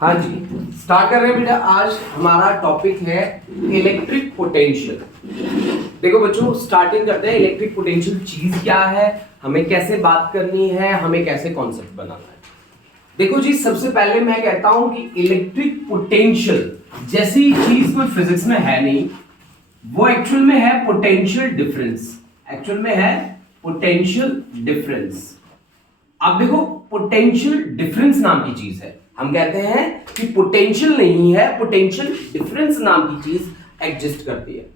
हाँ जी, स्टार्ट कर रहे हैं बेटा। आज हमारा टॉपिक है इलेक्ट्रिक पोटेंशियल। देखो बच्चों, स्टार्टिंग करते हैं। इलेक्ट्रिक पोटेंशियल चीज क्या है, हमें कैसे बात करनी है, हमें कैसे कॉन्सेप्ट बनाना है। देखो जी, सबसे पहले मैं कहता हूं कि इलेक्ट्रिक पोटेंशियल जैसी चीज कोई फिजिक्स में है नहीं, वो एक्चुअल में है पोटेंशियल डिफरेंस। एक्चुअल में है पोटेंशियल डिफरेंस। अब देखो, पोटेंशियल डिफरेंस नाम की चीज है। हम कहते हैं कि पोटेंशियल नहीं है, पोटेंशियल डिफरेंस नाम की चीज एग्जिस्ट करती है।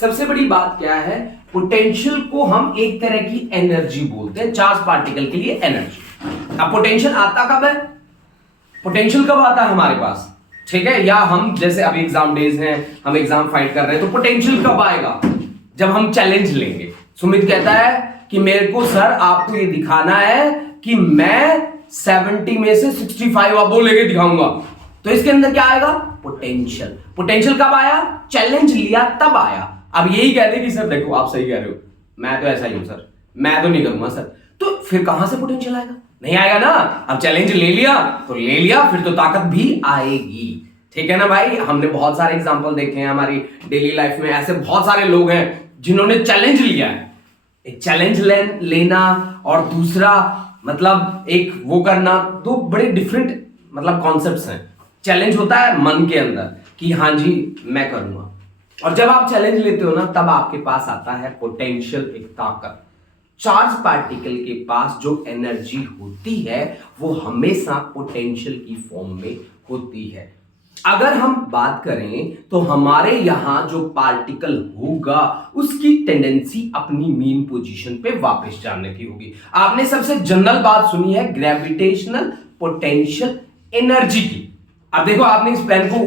सबसे बड़ी बात क्या है, पोटेंशियल को हम एक तरह की एनर्जी बोलते हैं, चार्ज पार्टिकल के लिए एनर्जी। अब पोटेंशियल आता कब है, पोटेंशियल कब आता है हमारे पास, ठीक है? या हम जैसे अभी एग्जाम डेज हैं, हम एग्जाम फाइट कर रहे हैं, तो पोटेंशियल कब आएगा, जब हम चैलेंज लेंगे। सुमित कहता है कि मेरे को सर आपको ये दिखाना है कि मैं 70 में से 65 अबो लेके दिखाऊंगा, तो इसके अंदर क्या आएगा, पोटेंशियल। पोटेंशियल कब आया, चैलेंज लिया तब आया। अब यही कह दे कि सर देखो आप सही कह रहे हो, मैं तो ऐसा ही हूं सर, मैं तो नहीं करूंगा सर, तो फिर कहां से पोटेंशियल आएगा? नहीं आएगा ना। अब चैलेंज ले लिया तो ले लिया, फिर तो ताकत भी आएगी, ठीक है ना भाई? हमने बहुत सारे एग्जांपल देखे हैं हमारी डेली लाइफ में, ऐसे बहुत सारे लोग हैं जिन्होंने चैलेंज लिया है। एक चैलेंज लेना और दूसरा मतलब एक वो करना, दो बड़े डिफरेंट मतलब कॉन्सेप्ट्स हैं। चैलेंज होता है मन के अंदर कि हाँ जी मैं करूंगा, और जब आप चैलेंज लेते हो ना, तब आपके पास आता है पोटेंशियल, एक ताकत। चार्ज पार्टिकल के पास जो एनर्जी होती है वो हमेशा पोटेंशियल की फॉर्म में होती है। अगर हम बात करें तो हमारे यहां जो पार्टिकल होगा उसकी टेंडेंसी अपनी मीन पोजीशन पे वापस जाने की होगी। आपने सबसे जनरल बात सुनी है ग्रेविटेशनल पोटेंशियल एनर्जी की। अब देखो, आपने इस पेन को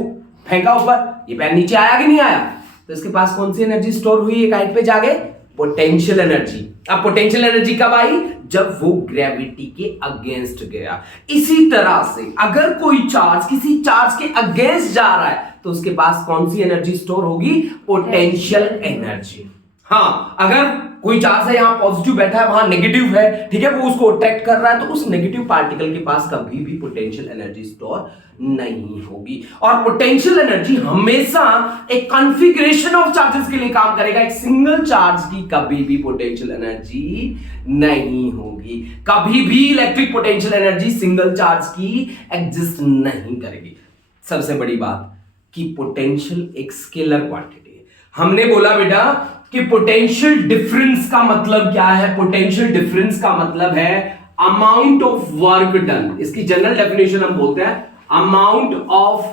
फेंका ऊपर, ये पेन नीचे आया कि नहीं आया, तो इसके पास कौन सी एनर्जी स्टोर हुई एक हाइट पे जाके, पोटेंशियल एनर्जी। अब पोटेंशियल एनर्जी कब आई, जब वो ग्रेविटी के अगेंस्ट गया। इसी तरह से अगर कोई चार्ज किसी चार्ज के अगेंस्ट जा रहा है तो उसके पास कौन सी एनर्जी स्टोर होगी, पोटेंशियल एनर्जी। हाँ, अगर कोई चार्ज है यहां पॉजिटिव बैठा है, वहां नेगेटिव है, ठीक है, वो उसको अट्रैक्ट कर रहा है, तो उस नेगेटिव पार्टिकल के पास कभी भी पोटेंशियल एनर्जी स्टोर नहीं होगी। और पोटेंशियल एनर्जी हमेशा एक कॉन्फ़िगरेशन ऑफ चार्जेस के लिए काम करेगा। एक सिंगल चार्ज की कभी भी पोटेंशियल एनर्जी नहीं होगी। कभी भी electric potential energy single charge की एग्जिस्ट नहीं करेगी। सबसे बड़ी बात कि पोटेंशियल एक स्केलर क्वांटिटी है। हमने बोला बेटा कि पोटेंशियल डिफरेंस का मतलब क्या है, पोटेंशियल डिफरेंस का मतलब है अमाउंट ऑफ वर्क डन। इसकी जनरल डेफिनेशन हम बोलते हैं amount of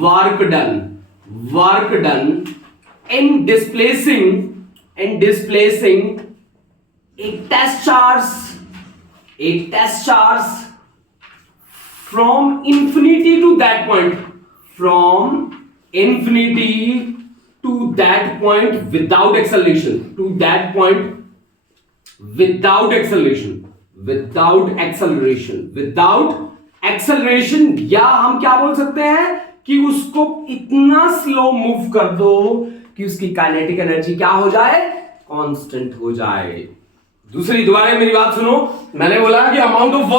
work done in displacing एक test charge from infinity to that point, without acceleration, या हम क्या बोल सकते हैं कि उसको इतना स्लो मूव कर दो कि उसकी काइनेटिक एनर्जी क्या हो जाए, कांस्टेंट हो जाए। दूसरी, दोबारा मेरी बात सुनो, मैंने बोला कि अमाउंट ऑफ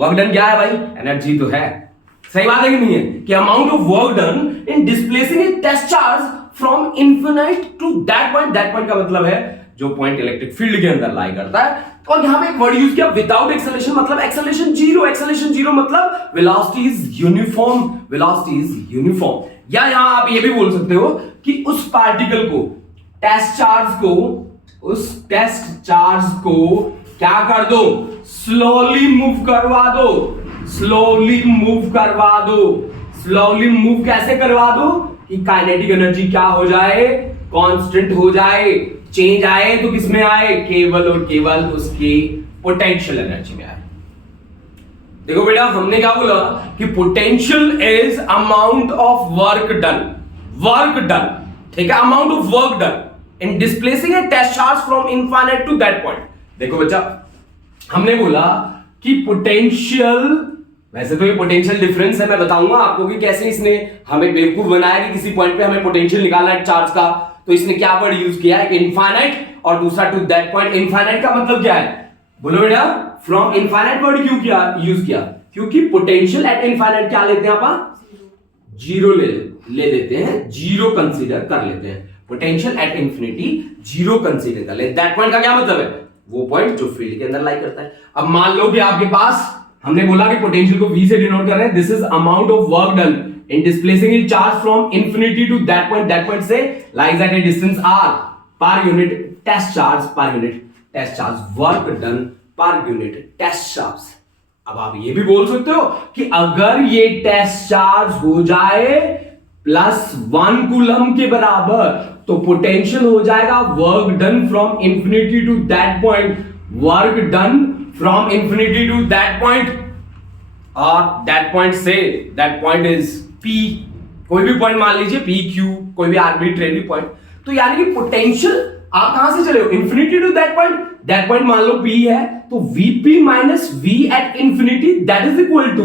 वर्क डन क्या है भाई, एनर्जी तो है। सही बात है कि नहीं है, कि amount of work done in displacing a test charge from infinite to that point का मतलब है जो पॉइंट इलेक्ट्रिक फील्ड के अंदर लाई करता है। और यहां पे एक वर्ड यूज किया विदाउट एक्सेलरेशन, मतलब एक्सेलरेशन जीरो, मतलब वेलोसिटी इज यूनिफॉर्म। या यहां आप ये भी बोल सकते हो कि उस पार्टिकल को, टेस्ट चार्ज को क्या कर दो, स्लोली मूव कैसे करवा दो कि काइनेटिक एनर्जी क्या हो जाए, कांस्टेंट हो जाए। चेंज आए तो किसमें आए, केवल और केवल उसकी पोटेंशियल एनर्जी में आए। देखो बेटा, हमने क्या बोला कि potential is amount of work done, ठीक है, amount of work done in displacing a test charge from infinite to that point. देखो बच्चा, हमने बोला कि पोटेंशियल, वैसे तो ये पोटेंशियल डिफरेंस है, मैं बताऊंगा आपको कि कैसे इसने हमें बेवकूफ बनाया कि किसी पॉइंट पे हमें पोटेंशियल निकालना है चार्ज का, तो इसने क्या वर्ड यूज किया है, इनफाइनाइट और दूसरा टू दैट पॉइंट। इनफाइनाइट का मतलब क्या है, बोलो बेटा, फ्रॉम इनफाइनाइट वर्ड क्यों किया यूज किया? क्योंकि पोटेंशियल एट इनफाइनाइट क्या लेते हैं आप? जीरो ले लेते हैं, जीरो कंसीडर कर लेते हैं। Potential at infinity zero consider कर लेते हैं। दैट पॉइंट का क्या मतलब है? वो पॉइंट जो फील्ड के अंदर लाई करता है। अब मान लो कि आपके पास, हमने बोला कि पोटेंशियल को v से डिनोट कर रहे हैं, this is amount of work done in displacing a charge from infinity to that point से lies at a distance r per unit test charge, per unit test charge, work done per unit test charge. अब आप ये भी बोल सकते हो कि अगर ये टेस्ट चार्ज हो जाए +1 कूलम के बराबर तो पोटेंशियल हो जाएगा work done from infinity to that point, work done from infinity to that point, और दैट पॉइंट से दैट पॉइंट इज P, कोई भी पॉइंट मान लीजिए P Q, कोई भी आर्बिट्रेरी पॉइंट। तो यानी कि पोटेंशियल आप कहां से चले हो? इंफिनिटी टू दैट पॉइंट मान लो P है, तो Vp minus V at infinity that is equal to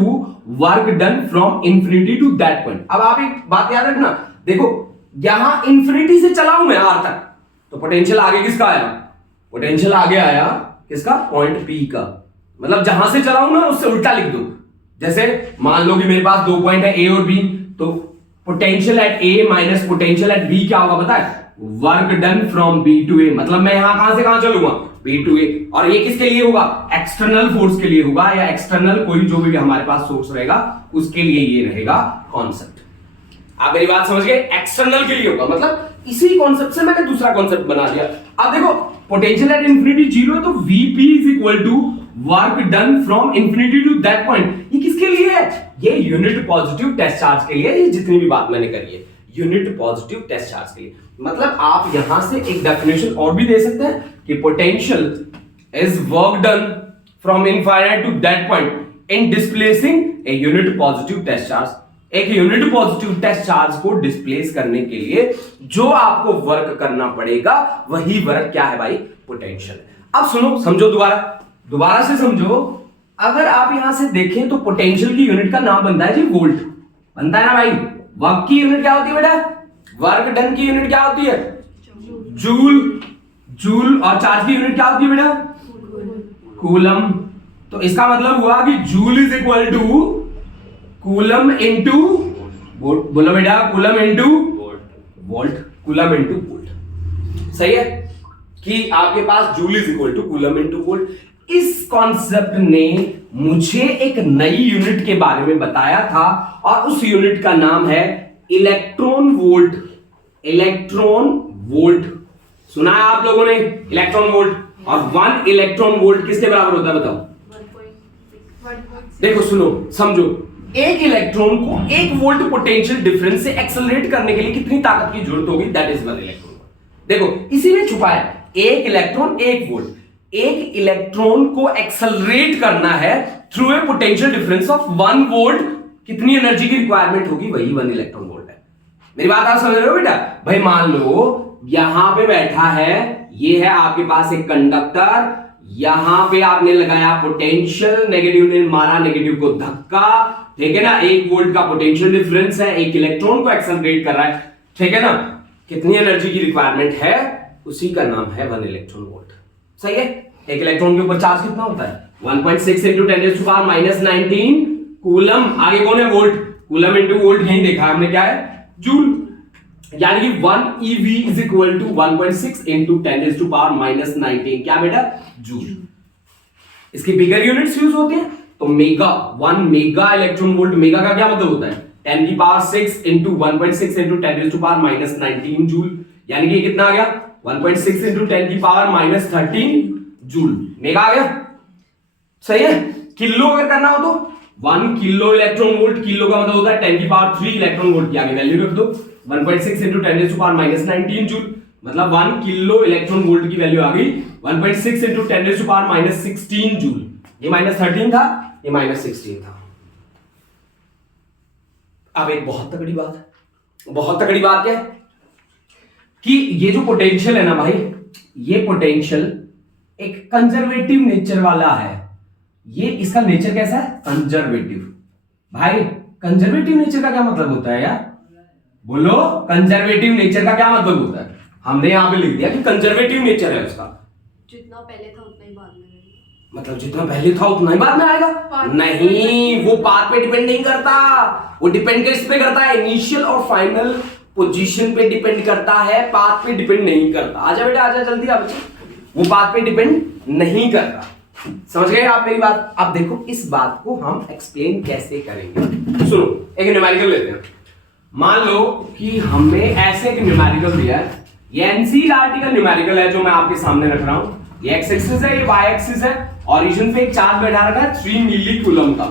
work done from infinity to that point. अब आप एक बात याद रखना, देखो यहां इंफिनिटी से चला हूं मैं R तक, तो पोटेंशियल आगे किसका आया? पोटेंशियल आगे आया किसका? पॉइंट P का। मतलब जहां से चला हूं ना उससे उल्टा लिख दो। जैसे मान लो कि मेरे पास 2 पॉइंट है A और B, तो potential at A minus potential at B क्या होगा पता है? Work done from B to A। मतलब मैं यहां कहां से कहां चलूंगा? B to A। और ये किसके लिए होगा? एक्सटर्नल फोर्स के लिए होगा, या एक्सटर्नल कोई जो भी हमारे पास सोर्स रहेगा उसके लिए ये रहेगा कॉन्सेप्ट। आप मेरी बात समझ गए? एक्सटर्नल के लिए होगा, मतलब इसी कॉन्सेप्ट से मैंने दूसरा कॉन्सेप्ट बना दिया। अब देखो पोटेंशियल एट इंफिनिटी 0 है, तो Vp is equal to work done from infinity to that point. ये किसके लिए है? ये यूनिट पॉजिटिव टेस्ट चार्ज के लिए। ये जितनी भी बात मैंने करी है यूनिट पॉजिटिव टेस्ट चार्ज के लिए। मतलब आप यहां से एक डेफिनेशन और भी दे सकते हैं कि potential is work done from infinite to that point in displacing a unit positive test charge. एक यूनिट पॉजिटिव टेस्ट चार्ज को डिस्प्लेस करने के लिए जो आपको वर्क करना पड़ेगा वही वर्क क्या है भाई? पोटेंशियल। अब सुनो, समझो, दोबारा से समझो। अगर आप यहां से देखें तो पोटेंशियल की यूनिट का नाम बनता है जी वोल्ट, बनता है ना भाई? वर्क की यूनिट क्या होती है बेटा? वर्क डन की यूनिट क्या होती है? जूल। और चार्ज की यूनिट क्या होती है बेटा? कूलम। तो इसका मतलब हुआ कि joule is equal to coulomb into, बोलो बेटा, coulomb into volt, coulomb into volt. सही है कि आपके पास joule is equal to coulomb into volt. इस कॉन्सेप्ट ने मुझे एक नई यूनिट के बारे में बताया था, और उस यूनिट का नाम है इलेक्ट्रॉन वोल्ट। इलेक्ट्रॉन वोल्ट सुना है आप लोगों ने? Electron volt. और 1 इलेक्ट्रॉन वोल्ट किसके बराबर होता है बताओ? 1.6। देखो सुनो समझो, एक इलेक्ट्रॉन को 1 वोल्ट पोटेंशियल डिफरेंस से एक्सेलरेट करने के लिए कितनी ताकत की जरूरत होगी? That is 1 electron. देखो इसी में छुपा है, एक इलेक्ट्रॉन 1 वोल्ट। एक इलेक्ट्रॉन को एक्सेलरेट करना है through a potential difference of 1 volt, कितनी एनर्जी की रिक्वायरमेंट होगी? वही 1 इलेक्ट्रॉन वोल्ट है। मेरी बात आप समझ रहे हो बेटा? भाई मान लो यहां पे बैठा है, ये है आपके पास एक कंडक्टर, यहां पे आपने लगाया पोटेंशियल, नेगेटिव ने मारा नेगेटिव को धक्का, ठीक है ना? 1 वोल्ट का पोटेंशियल डिफरेंस है, एक इलेक्ट्रॉन को एक्सेलरेट कर रहा है, ठीक है ना? कितनी एनर्जी की रिक्वायरमेंट है? उसी का नाम है 1 इलेक्ट्रॉन वोल्ट। सही है? एक इलेक्ट्रॉन के ऊपर चार्ज कितना होता है? 1.6 इंटू 10⁻⁻19 कूलम। आगे कौन है? वोल्ट। कूलम इंटू वोल्ट यही देखा हमने, क्या है? जूल। यानी कि 1 eV is equal to 1.6 into 10⁻⁻19 क्या बेटा? जूल। इसकी बिगर यूनिट्स यूज होती हैं, तो mega, 1 mega electron volt. Mega का क्या मतलब होता है? 10⁻6 इंटू 1.6 इंटू 10⁻⁻19 जूल। यानी कि कितना आ गया? 1.6 इंटू 10⁻13 जूल। मेगा आ गया। सही है? किलो अगर करना हो तो 1 किलो इलेक्ट्रॉन वोल्ट, किलो का मतलब होता है 10⁻3 इलेक्ट्रॉन वोल्ट की आगे वैल्यू रख दो। 1.6 इंटू 10⁻19 जूल, मतलब 1 किलो इलेक्ट्रॉन वोल्ट की वैल्यू आ गई 1.6 इंटू 10⁻16 जूल। ये -13 था, ये -16 था। अब एक बहुत तगड़ी बात है, बहुत तगड़ी बात क्या है कि ये जो पोटेंशियल है ना भाई, ये पोटेंशियल एक कंजर्वेटिव नेचर वाला है। ये इसका नेचर कैसा है? कंजर्वेटिव। भाई कंजर्वेटिव नेचर का क्या मतलब होता है यार? बोलो, कंजर्वेटिव नेचर का क्या मतलब होता है? हमने यहां पे लिख दिया कि कंजर्वेटिव नेचर है उसका, जितना पहले था उतना ही बाद में रहेगा। मतलब जितना पहले था उतना ही बाद में आएगा? नहीं, वो पाथ पे डिपेंड नहीं करता, वो डिपेंड किस पे करता है? इनिशियल और फाइनल पोजीशन पे डिपेंड करता है, पाथ पे डिपेंड नहीं करता। आजा बेटा आजा जल्दी आ बच्चे, वो पाथ पे डिपेंड नहीं करता। समझ गए आप मेरी बात? अब देखो इस बात को हम एक्सप्लेन कैसे करेंगे। सुनो, एक न्यूमेरिकल लेते हैं। मान लो कि हमने ऐसे एक न्यूमेरिकल दिया है, ये एनसीईआरटी का न्यूमेरिकल है जो मैं आपके सामने रख रहा हूं। ये एक्स एक्सिस है, ये वाई एक्सिस है। ओरिजिन पे एक चार्ज बैठा रखा है 3 मिली कूलम का।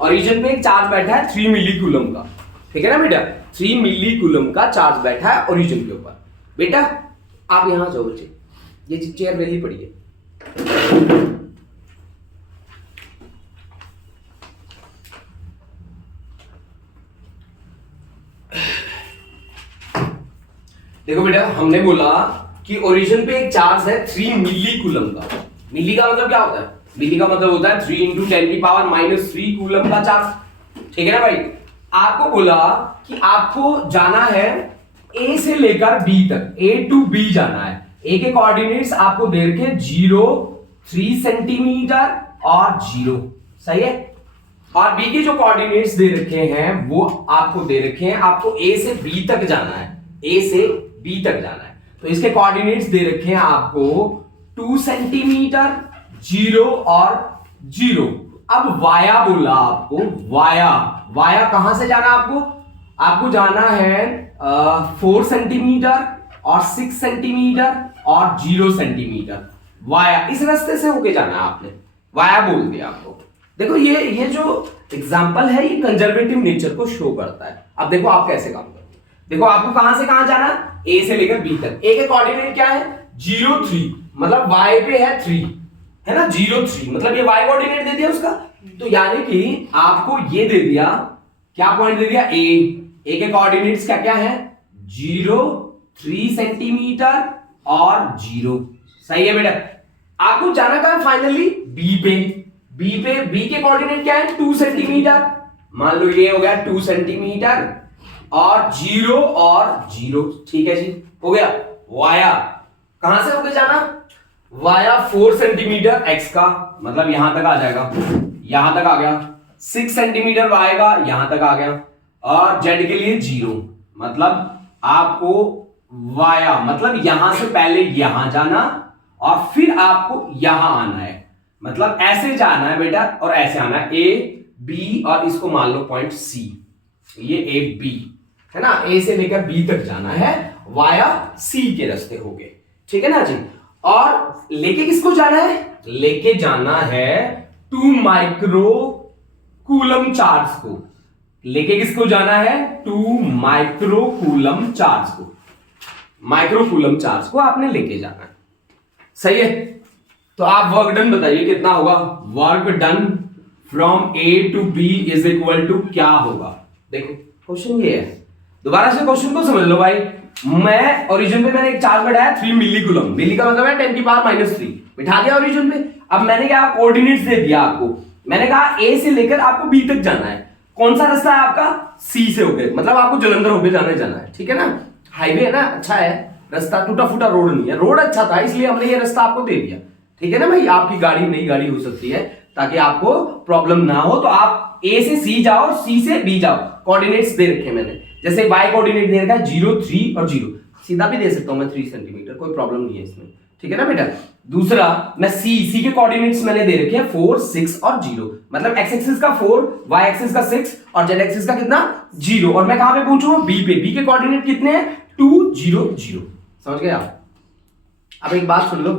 ओरिजिन पे एक चार्ज बैठा है 3 मिली कूलम का, ठीक है ना बेटा? 3 मिली कूलम का चार्ज बैठा है ओरिजिन के ऊपर। बेटा आप यहां जाओ बच्चे, ये चेयर वेली पड़ी है। देखो बेटा, हमने बोला कि ओरिजिन पे एक चार्ज है 3 मिली कूलम का। मिली का मतलब क्या होता है? मिली का मतलब होता है 3 × 10⁻³ कूलम का चार्ज, ठीक है ना भाई? आपको बोला कि आपको जाना है ए से लेकर बी तक, A to B जाना है। ए के कोऑर्डिनेट्स आपको दे रखे 0, 3 सेंटीमीटर और 0, सही है? और बी के जो कोऑर्डिनेट्स दे रखे हैं वो आपको दे रखे हैं, आपको ए से बी तक जाना है, ए से बी तक जाना है। तो इसके कोऑर्डिनेट्स दे रखे हैं आपको 2 सेंटीमीटर, 0 और 0। अब वाया बोला आपको, वाया कहां से जाना आपको? आपको जाना है 4 सेंटीमीटर और 6 सेंटीमीटर और 0 सेंटीमीटर। वाया इस रास्ते से होके जाना है आपने, वाया बोल दिया आपको। देखो ये जो एग्जांपल है ये कंजर्वेटिव नेचर को शो करता है। अब देखो आप कैसे काम करते हो। देखो आपको कहां से कहां जाना? ए से लेकर बी तक। ए के कोऑर्डिनेट क्या है? 0, 3, मतलब वाई पे है 3, है ना? 0, 3 मतलब ये वाई कोऑर्डिनेट दे दिया उसका। तो यानी कि आपको ये दे दिया, क्या पॉइंट दे दिया? ए के कोऑर्डिनेट्स क्या क्या है? 0, 3 सेंटीमीटर और 0, सही है बेटा? आपको जाना कहां फाइनली? बी पे। बी के कोऑर्डिनेट क्या है? 2 सेंटीमीटर। मान लो ये हो गया 2 सेंटीमीटर और 0 और 0, ठीक है जी, हो गया। वाया कहां से होके जाना? वाया 4 सेंटीमीटर एक्स का, मतलब यहां तक आ जाएगा, यहां तक आ गया। 6 सेंटीमीटर वाई का, यहां तक आ गया। और जेड के लिए 0, मतलब आपको वाया मतलब यहां से पहले यहां जाना और फिर आपको यहां आना है, मतलब ऐसे जाना है बेटा और ऐसे आना है। ए बी और इसको मान लो पॉइंट सी, ये ए बी है ना? ए से लेकर बी तक जाना है वाया सी के रास्ते हो गए, ठीक है ना जी? और लेके किसको जाना है? लेके जाना है 2 माइक्रो कूलम चार्ज को। लेके किसको जाना है? 2 माइक्रो कूलम चार्ज को। माइक्रो कूलम चार्ज को आपने लेके जाना है, सही है? तो आप वर्क डन बताइए कितना होगा? Work done from A to B is equal to क्या होगा? देखो क्वेश्चन ये है, दोबारा से क्वेश्चन को समझ लो भाई। मैं ओरिजिन पे मैंने एक चार्ज बैठाया 3 मिली कूलम, मिली का मतलब है 10⁻³ बिठा दिया ओरिजिन पे। अब मैंने क्या कोऑर्डिनेट्स दे दिया आपको, मैंने कहा ए से लेकर आपको बी तक जाना है। कौन सा रास्ता है आपका? सी से होके, मतलब आपको जलंधर होके जाना है, ठीक है ना? हाईवे है ना, अच्छा है रास्ता, टूटा फूटा रोड नहीं है, रोड अच्छा था इसलिए हमने ये रास्ता आपको दे दिया, ठीक है ना भाई? आपकी गाड़ी नई गाड़ी हो सकती है, ताकि आपको प्रॉब्लम ना हो। तो आप ए से सी जाओ और सी से बी जाओ। कोऑर्डिनेट्स दे रखे मैंने, जैसे वाई कोऑर्डिनेट दे रखा है 0, 3 और 0, सीधा भी दे सकता हूं मैं 3 सेंटीमीटर, कोई प्रॉब्लम नहीं है इसमें, ठीक है ना बेटा? दूसरा मैं सी के कोऑर्डिनेट्स मैंने दे रखे हैं 4, 6 और 0, मतलब एक्स एक्सिस का 4, वाई एक्सिस का 6 और जेड एक्सिस का कितना? 0। और मैं कहां पे पहुंचूंगा? बी पे। बी के कोऑर्डिनेट कितने हैं? 2, 0, 0। समझ गए आप? अब एक बात सुन लो,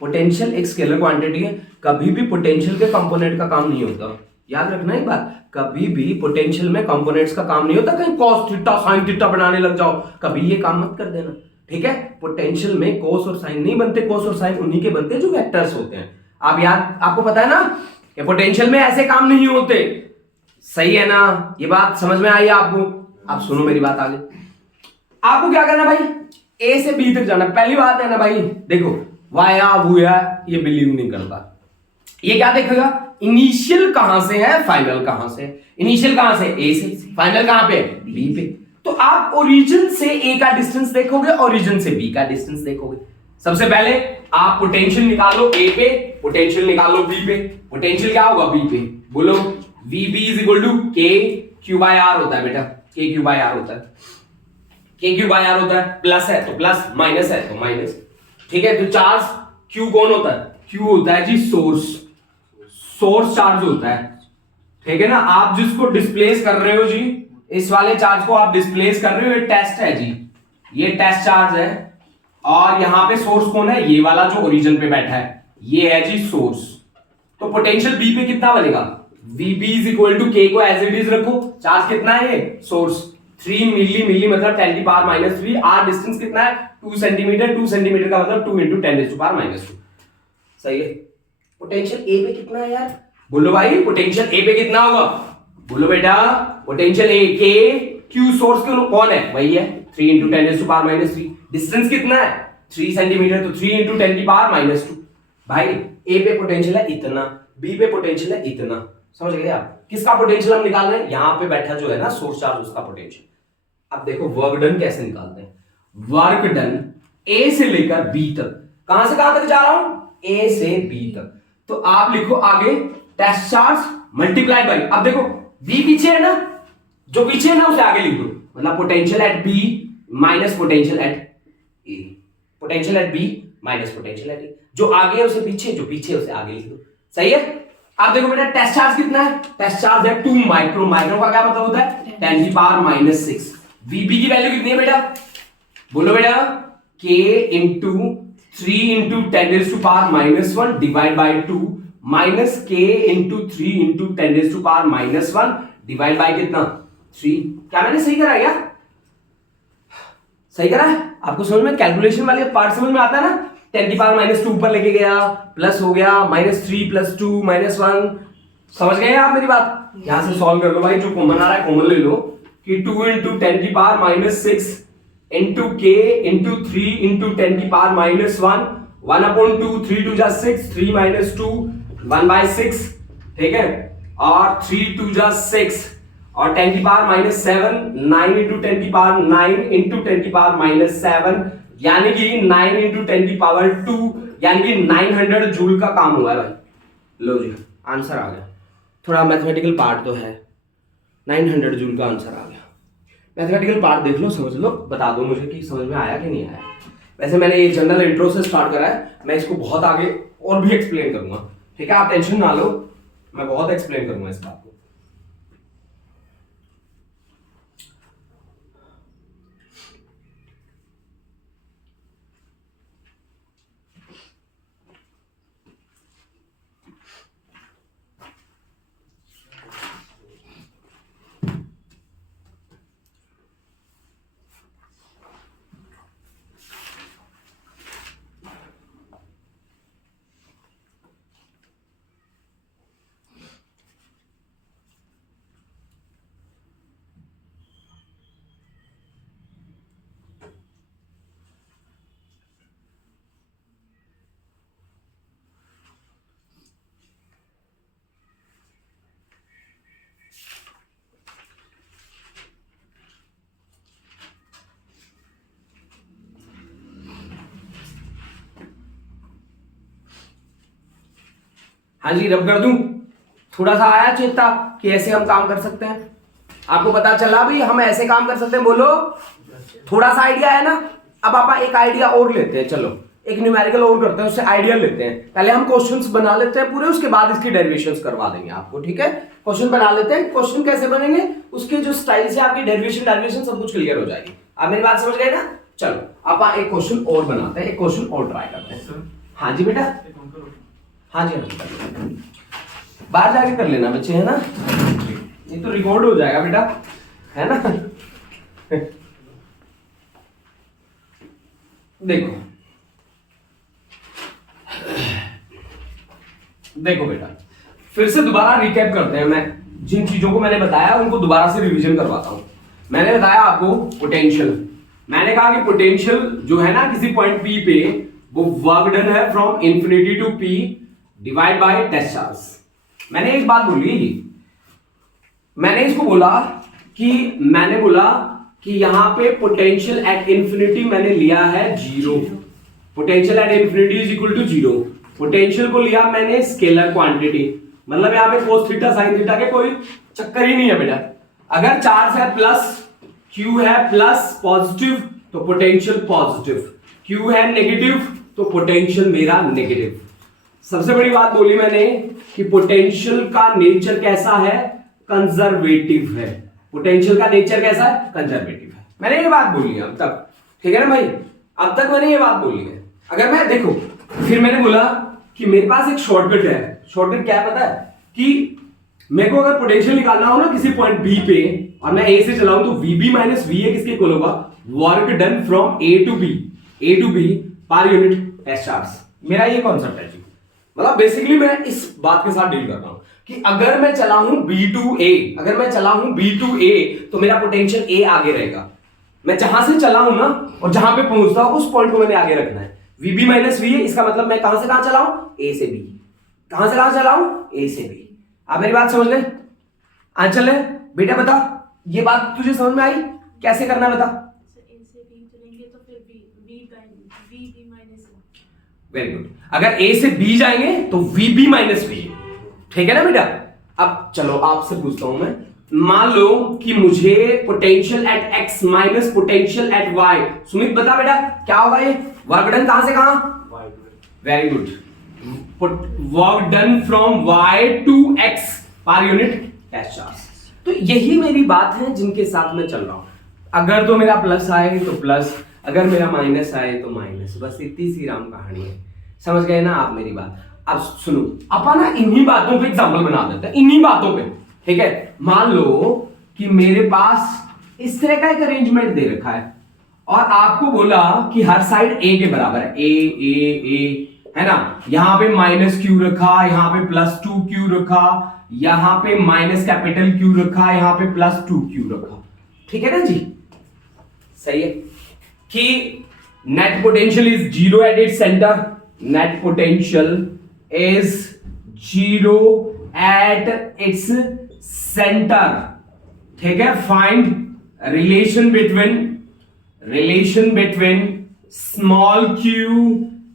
पोटेंशियल एक स्केलर क्वांटिटी है, कभी भी पोटेंशियल के कंपोनेंट का काम नहीं होता। याद रखना एक बात, कभी भी पोटेंशियल में कंपोनेंट्स का काम नहीं होता। कहीं cos थीटा sin थीटा बनाने लग जाओ, कभी ये काम मत कर देना, ठीक है? पोटेंशियल में cos और sin नहीं बनते, cos और sin उन्हीं के बनते जो वेक्टर्स होते हैं। आप याद, आपको पता है ना कि पोटेंशियल में ऐसे काम नहीं होते, सही है ना? ये बात समझ में आई आपको? आप सुनो मेरी बात आगे। आपको क्या करना भाई? ए से बी तक जाना। पहली बात है ना भाई, देखो वाया वूया ये बिलीव नहीं करता। ये क्या देखेगा? इनिशियल कहां से है, फाइनल कहां से? इनिशियल कहां से? ए से। फाइनल कहां पे? बी पे। तो आप ओरिजिन से ए का डिस्टेंस देखोगे, ओरिजिन से बी का डिस्टेंस देखोगे। सबसे पहले आप पोटेंशियल निकालो ए पे, पोटेंशियल निकालो बी पे। पोटेंशियल क्या होगा बी पे, बोलो VB is equal to K Q by are होता है बेटा, के क्यू बाय आर होता है, के क्यू बाय आर होता है, प्लस है तो प्लस, माइनस है तो माइनस, ठीक है। तो चार्ज क्यू कौन होता है, क्यू होता है जी सोर्स, सोर्स चार्ज होता है, ठीक है ना। आप जिसको डिस्प्लेस कर रहे हो जी, इस वाले चार्ज को आप डिस्प्लेस कर रहे हो, ये टेस्ट है जी, ये टेस्ट चार्ज है। और यहां पे सोर्स कौन है, ये वाला जो ओरिजिन पे बैठा है, ये है जी सोर्स। तो पोटेंशियल बी पे कितना बनेगा, VB इज इक्वल टू के को एज इट इज रखो, चार्ज कितना है ये सोर्स 3 मिली मतलब 10 की पावर -3, आर डिस्टेंस कितना है 2 सेंटीमीटर, 2 सेंटीमीटर का मतलब 2 × 10⁻²। सही है। पोटेंशियल ए पे कितना है यार, बोलो भाई पोटेंशियल ए पे कितना होगा, बोलो बेटा पोटेंशियल ए, के क्यू सोर्स कौन है, वही है 3 × 10⁻³ डिस्टेंस कितना है 3 सेंटीमीटर, तो 3 × 10 की पावर -2। भाई ए पे पोटेंशियल है इतना, बी पे पोटेंशियल है इतना, समझ गए आप। किसका पोटेंशियल हम निकाल रहे हैं, यहां पे बैठा जो है ना सोर्स चार्ज, उसका पोटेंशियल। अब देखो वर्क डन कैसे निकालते हैं, वर्क डन ए से लेकर बी तक, कहां से कहां तक जा रहा हूं, ए से बी तक। तो आप लिखो आगे टेस्ट चार्ज मल्टीप्लाई बाई, अब देखो बी पीछे है ना, जो पीछे है ना उसे आगे लिख दो, मतलब potential at B minus potential at A, potential at B minus potential at A, जो आगे है उसे पीछे, जो पीछे है उसे आगे लिख दो। सही है। आप देखो बेटा टेस्ट चार्ज कितना है, टेस्ट चार्ज है 2 माइक्रो, माइक्रो का क्या मतलब होता है 10 की पावर -6। VB की वैल्यू कितनी है बेटा, बोलो बेटा K into 3 × 10⁻⁻1 divide by 2 minus K into 3 × 10⁻⁻1 divide by कितना 3। क्या मैंने सही करा क्या, सही करा है। आपको समझ में कैलकुलेशन वाले पार्ट समझ में आता है ना, 10 की पावर -2 ऊपर लेके गया, प्लस हो गया -3 + 2 -1, समझ गए आप मेरी बात। यहां से सॉल्व कर लो भाई, जो कॉमन आ रहा है कॉमन ले लो, कि 2 × 10 की पावर -6 इंटू K इंटू 3 × 10 की पावर -1, 1/2, 3 × 2 = 6, 3 - 2 1/6, ठीक है, और 3 × 2 = 6, और 10 की पावर -7, 9 × 10 की पावर 9 × 10 की पावर -7, यानी कि 9 × 10 की पावर 2, यानी कि 900 जूल का काम हुआ है भाई। लो जी आंसर आ गया, थोड़ा मैथमेटिकल पार्ट तो है, 900 जूल का आंसर आ गया। मैथमेटिकल पार्ट देख लो, समझ लो, बता दो मुझे कि समझ में आया कि नहीं आया। वैसे मैंने ये जनरल इंट्रो से स्टार्ट करा है, मैं इसको बहुत आगे और भी एक्सप्लेन करूंगा, ठीक है, आप टेंशन ना लो, मैं बहुत एक्सप्लेन करूंगा इस बात को। हाँ जी रब कर दूं, थोड़ा सा आया चेता कि ऐसे हम काम कर सकते हैं, आपको पता चला भी हम ऐसे काम कर सकते हैं, बोलो थोड़ा सा आइडिया है ना। अब आप एक आइडिया और लेते हैं, चलो एक न्यूमेरिकल और करते हैं, उससे आइडिया लेते हैं। पहले हम क्वेश्चंस बना लेते हैं पूरे, उसके बाद इसकी डेरिवेशंस करवा देंगे आपको, ठीक है। क्वेश्चन बना लेते हैं, क्वेश्चन कैसे बनेंगे, उसके जो स्टाइल से आपकी डेरिवेशन सब कुछ क्लियर हो जाएगी। आप मेरी बात समझ गए ना। चलो आप एक क्वेश्चन और बनाते हैं, एक क्वेश्चन और ट्राई करते हैं। हाँ जी बेटा, हाँ जी बाहर जाके कर लेना बच्चे, है ना, ये तो रिकॉर्ड हो जाएगा बेटा, है ना। देखो देखो बेटा, फिर से दोबारा रिकैप करते हैं, मैं जिन चीजों को मैंने बताया उनको दोबारा से रिवीजन करवाता हूं। मैंने बताया आपको पोटेंशियल, मैंने कहा कि पोटेंशियल जो है ना किसी पॉइंट P पे, वो वर्क डन है from infinity to P divide by test charge. मैंने एक बात बोली, मैंने इसको बोला कि यहां पे पोटेंशियल एट इंफिनिटी मैंने लिया है 0, potential at infinity is equal to 0, potential को लिया मैंने स्केलर क्वांटिटी, मतलब यहाँ पे cos थीटा sin थीटा के कोई चक्कर ही नहीं है बेटा। अगर चार्ज है प्लस, क्यू है प्लस पॉजिटिव तो पोटेंशियल पॉजिटिव, क्यू है नेगेटिव तो पोटेंशियल मेरा नेगेटिव। सबसे बड़ी बात बोली मैंने कि पोटेंशियल का नेचर कैसा है, कंजर्वेटिव है। पोटेंशियल का नेचर कैसा है, कंजर्वेटिव है। मैंने ये बात बोली है अब तक, ठीक है ना भाई, अब तक मैंने ये बात बोली है। अगर मैं देखो, फिर मैंने बोला कि मेरे पास एक शॉर्टकट है। शॉर्टकट क्या है पता है, कि मेरे को अगर पोटेंशियल निकालना हो ना किसी पॉइंट बी पे और मैं ए से चलाऊं तो वीबी माइनस वी ए किसके इक्वल होगा, work done from A to B per unit S charge. मेरा ये कॉन्सेप्ट है जी, मतलब बेसिकली मैं इस बात के साथ डील कर रहा हूं कि अगर मैं चला हूं बी टू ए, अगर मैं चला हूं बी टू ए तो मेरा पोटेंशियल ए आगे रहेगा। मैं जहां से चला हूं ना और जहां पे पहुंचता हूं उस पॉइंट को मैंने आगे रखना है। वीबी माइनस वी ए, इसका मतलब मैं कहां से कहां चला हूं, ए से बी। कहां से कहां चला हूं, ए से बी। आप मेरी बात समझ ले, आज चले बेटा बता, ये बात तुझे समझ में आई, कैसे करना है बता। वेरी गुड, अगर ए से बी जाएंगे तो वीबी माइनस वी, ठीक है ना बेटा। अब चलो आपसे पूछता हूं मैं, मान लो कि मुझे potential at X minus potential at Y, Sumit बता बेटा क्या होगा ये, वर्क डन कहां से कहां, very good, work done from y to x per unit S charge. तो यही मेरी बात है जिनके साथ मैं चल रहा हूं। अगर तो मेरा प्लस आए तो प्लस, अगर मेरा माइनस आए तो माइनस, बस इतनी सी राम कहानी है। समझ गए ना आप मेरी बात। अब सुनो, अपन ना इन्हीं बातों पे एग्जांपल बना देते हैं, इन्हीं बातों पे, ठीक है। मान लो कि मेरे पास इस तरह का एक अरेंजमेंट दे रखा है और आपको बोला कि हर साइड ए के बराबर है, ए है ना, यहां पे माइनस क्यू रखा, यहां पे प्लस 2 क्यू रखा, यहां पे माइनस कैपिटल क्यू रखा, यहां पे प्लस 2 क्यू रखा, ठीक है ना जी, सही है। कि net potential is zero at its centre, net potential is zero at its centre, ठीक है। Find relation between small q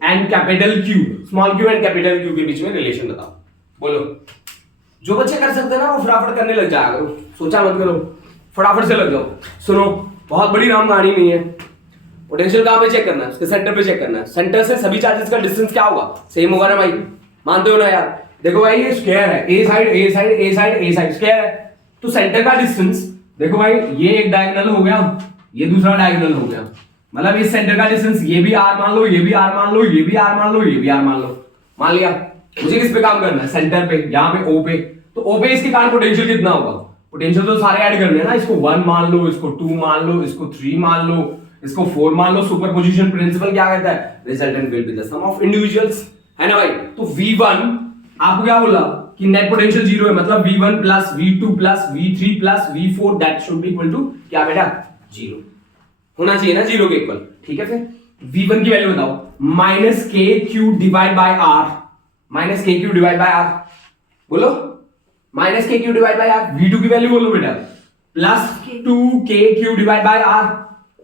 and capital Q, small q and capital Q के बीच में रिलेशन बताओ। बोलो, जो बच्चे कर सकते हैं ना वो फटाफट करने लग जाया करो, सोचा मत करो, फटाफट से लग जाओ। सुनो, बहुत बड़ी राम कहानी नहीं है। पोटेंशियल कहां पे चेक करना है, उसके सेंटर पे चेक करना है। सेंटर से सभी चार्जेस का डिस्टेंस क्या होगा, सेम होगा ना भाई, मानते हो ना यार। देखो भाई ये स्क्वायर है, ए साइड स्क्वायर है, तो सेंटर का डिस्टेंस देखो भाई, ये एक डायगोनल हो गया, ये दूसरा डायगोनल हो गया, मतलब इस सेंटर का डिस्टेंस ये भी आर मान लो, ये भी आर मान लो, ये भी आर मान लो, ये भी आर मान लो। मान लिया, मुझे किस पे काम करना है, सेंटर पे, यहां पे ओ पे, तो ओ पे इसके कारण पोटेंशियल कितना होगा, पोटेंशियल तो सारे ऐड करने हैं ना, इसको 1 मान लो, इसको 2 मान लो, इसको 3 मान लो, इसको 4 मान लो। सुपरपोजिशन प्रिंसिपल क्या कहता है, resultant will be the sum of individuals, है ना भाई। तो V1 आपको क्या बोला कि नेट पोटेंशियल जीरो है, मतलब V1 plus V2 plus V3 plus V4 that should be equal to क्या बेटा, जीरो होना चाहिए ना, जीरो के इक्वल, ठीक है। फिर V1 की वैल्यू बताओ, minus K Q divide by R, minus K Q divide by R, बोलो minus K Q divide by R. V2 की वैल्यू बोलो बेटा, प्लस 2 के Q divide by are.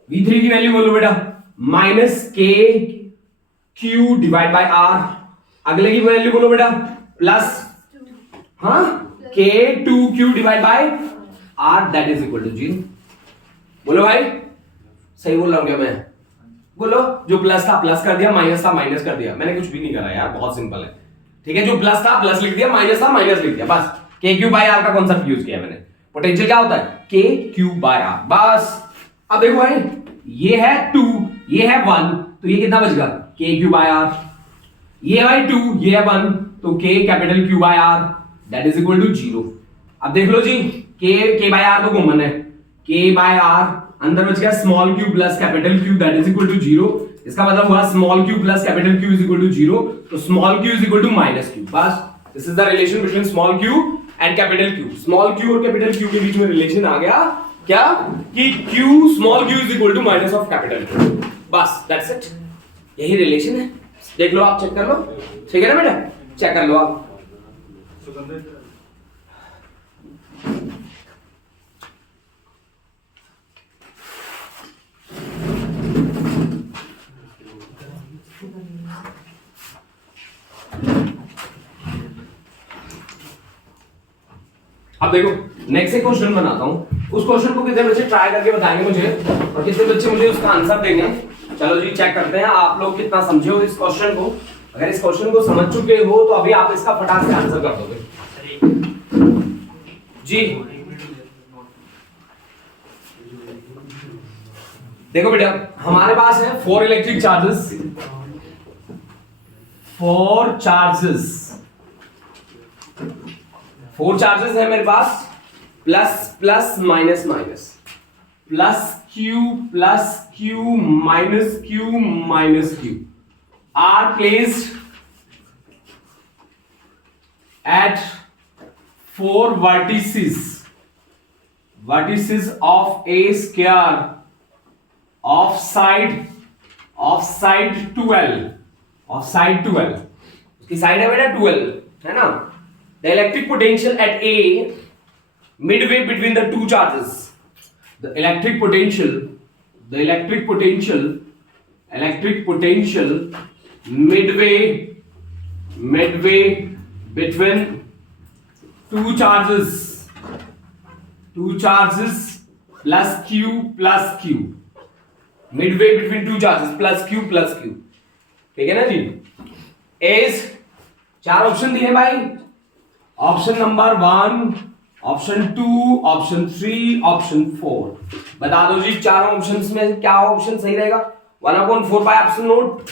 V3 की वैल्यू बोलो बेटा, minus K Q divide by are. अगले की वैल्यू बोलो बेटा, प्लस हाँ K 2 Q divide by R that is equal to 0। बोलो भाई, सही बोल रहा हूं क्या मैं, बोलो। जो प्लस था प्लस कर दिया, माइनस था माइनस कर दिया, मैंने कुछ भी नहीं करा यार, बहुत सिंपल है, ठीक है। जो प्लस था प्लस लिख दिया, माइनस था माइनस लिख दिया, बस। के क्यू बाय आर का कॉन्सेप्ट यूज किया मैंने। पोटेंशियल क्या होता है, के क्यू बाय आर, बस। अब देखो भाई, ये है 2, ये है 1, तो ये कितना बच गया, के क्यू बाय आर। ये है भाई 2, ये है 1, तो K capital Q by R that is equal to 0। अब देख लो जी, के बाय आर तो कॉमन है, के बाय आर, अंदर बच गया small q plus capital Q that is equal to 0। इसका मतलब हुआ small q plus capital Q is equal to 0, तो small q is equal to minus Q, बस। This is the relation between small q and capital Q. Small q और capital Q के बीच में relation आ गया क्या, कि q small q is equal to minus of capital Q, बस, दैट्स इट। यही रिलेशन है, देख लो आप, चेक कर लो, ठीक है ना बेटा, चेक कर लो आप। अब देखो नेक्स्ट एक क्वेश्चन बनाता हूँ, उस क्वेश्चन को कितने बच्चे ट्राई करके बताएंगे मुझे और कितने बच्चे मुझे उसका आंसर देंगे। चलो जी चेक करते हैं आप लोग कितना समझे हो इस क्वेश्चन को। अगर इस क्वेश्चन को समझ चुके हो तो अभी आप इसका फटाक से आंसर कर दोगे जी। देखो बेटा हमारे पास है 4 इलेक्ट्रिक चार्जेस, 4 चार्जेस है मेरे पास, plus plus minus minus, plus Q minus Q are placed at 4 vertices of a square of side 12, उसकी साइड है बेटा 12 है ना। The electric potential at A midway between the two charges, the electric potential midway between two charges plus q, midway between two charges plus q, ठीक है ना जी। As 4 option दिए भाई, option number 1, option 2, option 3, option 4। बता दो जी चारों options में क्या ऑप्शन सही रहेगा। 1/4 pi epsilon naught,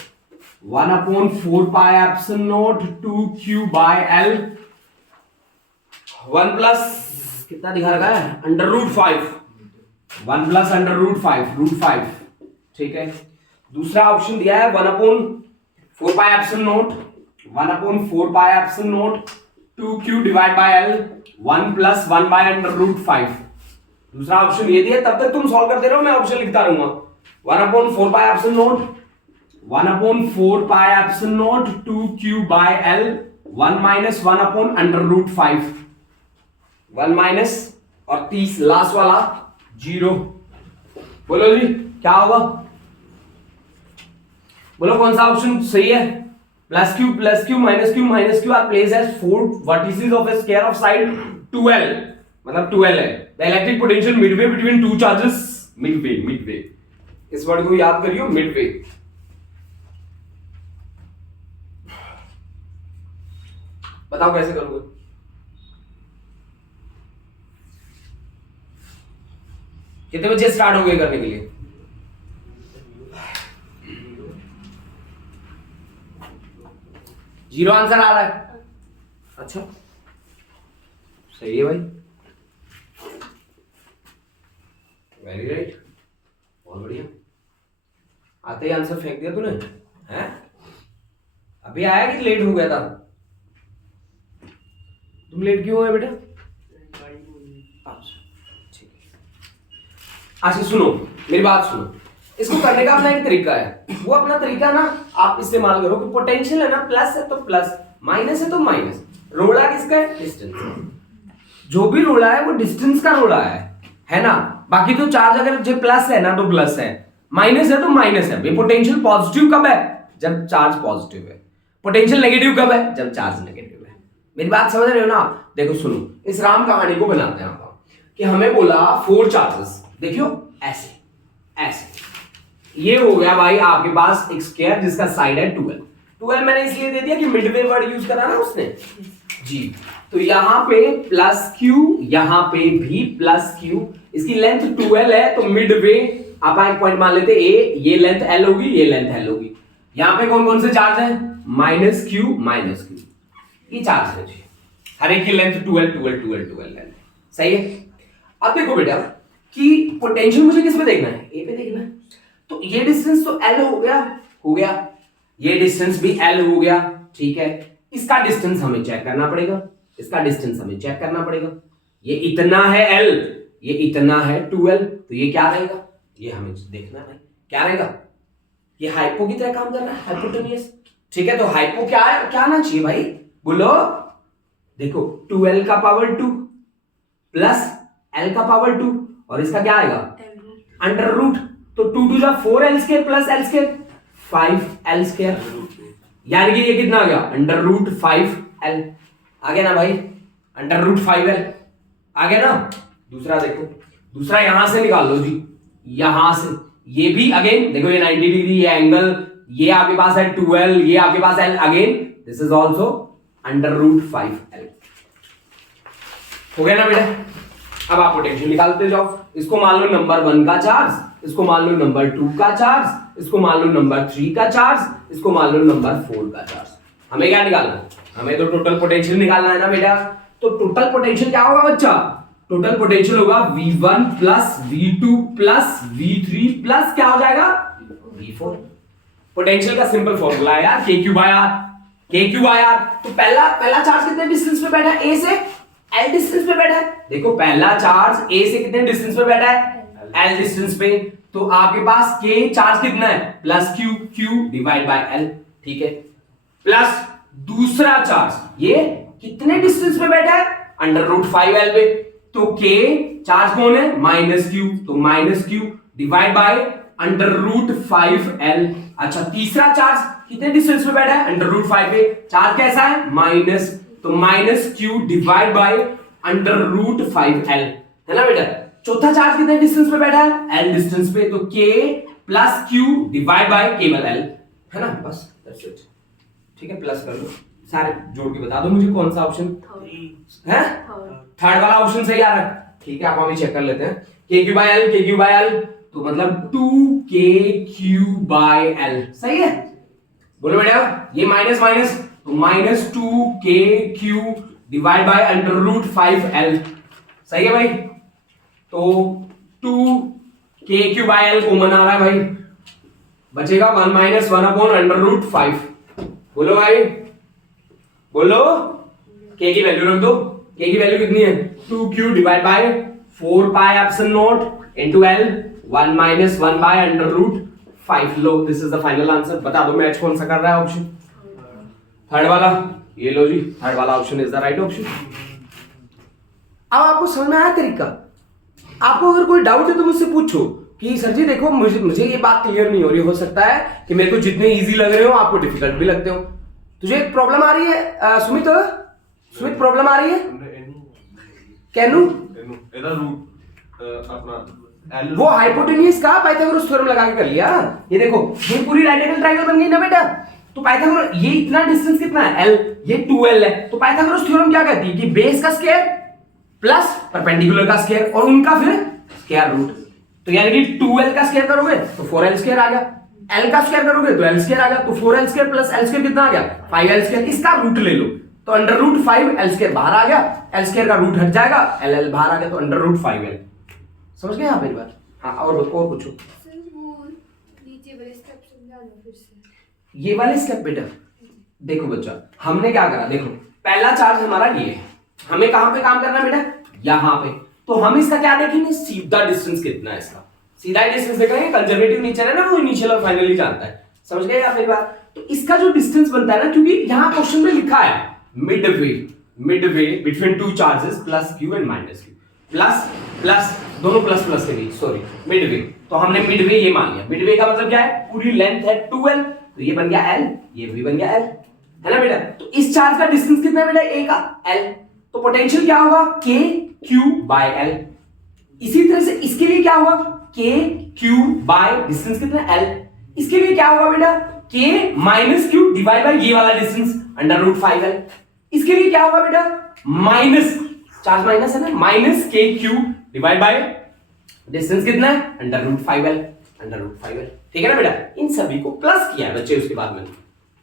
1/4 pi epsilon naught 2q by l, 1 plus कितना दिखा रखा है √5, 1 प्लस √5, ठीक है। दूसरा ऑप्शन दिया है 1/4 pi epsilon naught, 1/4 pi epsilon naught 2q divide by l, 1 plus 1 by √5। दूसरा ऑप्शन ये दिया, तब तक तुम सॉल्व करते रहो मैं ऑप्शन लिखता रहूंगा। 1/4 pi epsilon naught, 1/4 pi epsilon naught 2q by l, 1 minus 1/√5, 1 minus और 30 लास्ट वाला 0। बोलो जी क्या होगा, बोलो कौन सा ऑप्शन सही है। Plus Q minus Q are placed as 4 vertices of a square of side 12, मतलब 12 है। The electric potential Midway between two charges, Midway इस वर्ड को याद करियो, मिडवे। बताओ कैसे करोगे। कितने बजे स्टार्ट हो गए करने के लिए। जीरो आंसर आ रहा है, अच्छा सही है भाई, वेरी राइट, बहुत बढ़िया। आते ही आंसर फेंक दिया तूने, हैं? अभी आया कि लेट हो गया था? तुम लेट क्यों हुए बेटा? ठीक है, अच्छा सुनो मेरी बात सुनो, इसको करने का अपना एक तरीका है, वो अपना तरीका ना आप इस्तेमाल करो कि पोटेंशियल है ना प्लस है तो प्लस, माइनस है तो माइनस, रोड़ा किसका है? डिस्टेंस। जो भी रोड़ा है वो डिस्टेंस का रोड़ा है ना। बाकी तो चार्ज अगर जो प्लस है ना तो प्लस है, माइनस है तो माइनस है। पोटेंशियल पॉजिटिव कब है? जब चार्ज पॉजिटिव है। पोटेंशियल नेगेटिव कब है? जब चार्ज नेगेटिव है। मेरी बात समझ रहे हो ना? देखो सुनो, इस राम कहानी को बनाते हैं आप कि हमें बोला 4 चार्जेस, देखियो ऐसे ऐसे, ये हो गया भाई आपके पास एक स्क्वायर जिसका साइड है 12 मैंने इसलिए दे दिया कि मिडवे वर्ड यूज करा ना उसने जी। तो यहां पे प्लस क्यू, यहां पे भी प्लस क्यू, इसकी लेंथ 12 है तो मिडवे आप एक पॉइंट मान लेते ए, ये लेंथ एल होगी, ये लेंथ एल होगी। यहां पे कौन कौन से चार्ज है? माइनस क्यू ये चार्ज है जी, हर एक की लेंथ 12 लेंथ, सही है। अब देखो बेटा कि पोटेंशियल मुझे किस पे देखना है? ए पे देखना है। तो ये डिस्टेंस तो L हो गया, ये डिस्टेंस भी L हो गया, ठीक है। इसका डिस्टेंस हमें चेक करना पड़ेगा, ये इतना है L, ये इतना है 12, तो ये क्या रहेगा? ये हमें देखना है क्या रहेगा। ये हाइपो की तरह काम कर रहा है, हाइपोटेनियस, ठीक है। तो हाइपो क्या आना चाहिए भाई? बोलो, देखो 2L का पावर 2 प्लस L का पावर 2 और इसका क्या आएगा? अंडर रूट, तो 2 2 जा 4L square plus L square 5L square, यानी कि ये कितना आ गया? अंडर रूट 5L आ गया ना भाई, अंडर रूट 5L आ गया ना। दूसरा देखो, दूसरा यहां से निकाल लो जी, यहां से ये भी अगेन देखो, ये 90 डिग्री, ये एंगल, ये आपके पास है 12, ये आपके पास है again this is also √5L। हो गया ना बेटा। अब आप पोटेंशियल निकालते जाओ। इसको मान लो नंबर 1 का चार्ज, इसको मान लो नंबर 2 का चार्ज, इसको मान लो नंबर 3 का चार्ज, इसको मान लो नंबर 4 का चार्ज। हमें क्या निकालना है? हमें तो टोटल पोटेंशियल निकालना है ना बेटा। तो टोटल पोटेंशियल क्या होगा बच्चा? टोटल पोटेंशियल होगा V1 plus V2 plus V3 plus क्या हो जाएगा V4। पोटेंशियल का सिंपल फॉर्मूला है यार, KQ/R। KQ/R तो पहला चार्ज कितने डिस्टेंस पे बैठा है? A से L डिस्टेंस पे बैठा है। देखो पहला चार्ज A से कितने डिस्टेंस पे बैठा है? L डिस्टेंस पे। तो आपके पास K चार्ज कितना है? Plus Q divide by L, ठीक है। प्लस दूसरा चार्ज ये कितने डिस्टेंस पे बैठा है? √5L पे। तो K चार्ज कौन है? -Q, तो -Q डिवाइड बाय √5L। अच्छा तीसरा चार्ज कितने डिस्टेंस पे बैठा है? √5 पे। चार्ज कैसा है? माइनस, तो -Q डिवाइड बाय √5L, है ना बेटा। चौथा चार्ज कितने डिस्टेंस पे बैठा है? L डिस्टेंस पे। तो K plus Q divide bye केवल L, है ना। बस दैट्स इट, ठीक है। प्लस कर लो, सारे जोड़ के बता दो मुझे कौन सा ऑप्शन है। थर्ड वाला ऑप्शन सही आ रहा है, ठीक है। आप अभी चेक कर लेते हैं। KQ/L, KQ/L तो मतलब 2KQ/L सही है। बोलो बेटा, ये माइनस माइनस तो -2KQ डिवाइड बाय √5L सही है भाई। तो 2KQ/L कॉमन आ रहा है भाई, बचेगा 1 - 1/√5। बोलो भाई, बोलो। K की वैल्यू रख दो। K की वैल्यू कितनी है? 2Q divide by 4πε0 into L, 1 - 1/√5। लो this is the final answer. बता दो मैच कौन सा कर रहा है ऑप्शन? थर्ड वाला। ये लो जी, थर्ड वाला option is the right option. अब आपको समझ में आया तरीका? आपको अगर कोई डाउट है तो मुझसे पूछो कि सर जी देखो मुझे ये बात क्लियर नहीं हो रही, हो सकता है कि मेरे को जितने इजी लग रहे हो आपको डिफिकल्ट भी लगते हो। तुझे एक प्रॉब्लम आ रही है सुमित? सुमित प्रॉब्लम आ रही है? कैनू एदा रूट अपना वो हाइपोटेन्यूज का पाइथागोरस थ्योरम लगा के कर लिया। ये देखो ये पूरी राइट एंगल ट्रायंगल बन गई ना बेटा। तो पाइथागोरस, ये इतना डिस्टेंस कितना है? L, ये 2L है। तो पाइथागोरस थ्योरम क्या कहती है कि बेस का स्क्वायर प्लस परपेंडिकुलर का स्क्वायर और उनका फिर स्क्वायर रूट। तो यानी कि 2L का स्क्वायर करोगे तो 4L² आ गया, L का स्क्वायर करोगे तो L² आ गया। तो 4L² प्लस L² कितना आ गया? 5L²। इसका रूट ले लो तो √5L² बाहर आ गया, L² का रूट हट जाएगा, L बाहर आ गया, तो √5L। समझ गए आप मेरी बात? हाँ और पूछो। ये वाले स्टेप बेटा देखो बच्चा, हमने क्या करा? देखो पहला चार्ज हमारा ये है, हमें कहां पे काम करना है बेटा? यहां पे। तो हम इसका क्या देखेंगे? सीधा डिस्टेंस कितना है इसका, सीधा ही डिस्टेंस देखेंगे। कंजर्वेटिव नेचर है ना, वो इनिशियल और फाइनल ही जानता है। समझ गए आप मेरी बात? तो इसका जो डिस्टेंस बनता है ना, क्योंकि यहां क्वेश्चन में लिखा है Midway between two charges plus Q and -Q, plus दोनों प्लस के बीच, सॉरी मिडवे। तो हमने मिडवे ये मान लिया। मिडवे का मतलब क्या है? पूरी लेंथ है 2L, तो ये बन गया L, ये भी बन गया L, है ना बेटा। तो इस चार्ज का डिस्टेंस कितना है बेटा? A का L। तो पोटेंशियल क्या होगा? KQ/L। इसी तरह से इसके लिए क्या होगा? KQ/ डिस्टेंस कितना है? L। इसके लिए क्या होगा बेटा? K - Q डिवाइड बाय ये वाला डिस्टेंस √5L। इसके लिए क्या होगा बेटा? माइनस, चार्ज माइनस है ना, -KQ डिवाइड बाय डिस्टेंस कितना है? √5L। ठीक है ना बेटा। इन सभी को प्लस किया है बच्चे, उसके बाद मैंने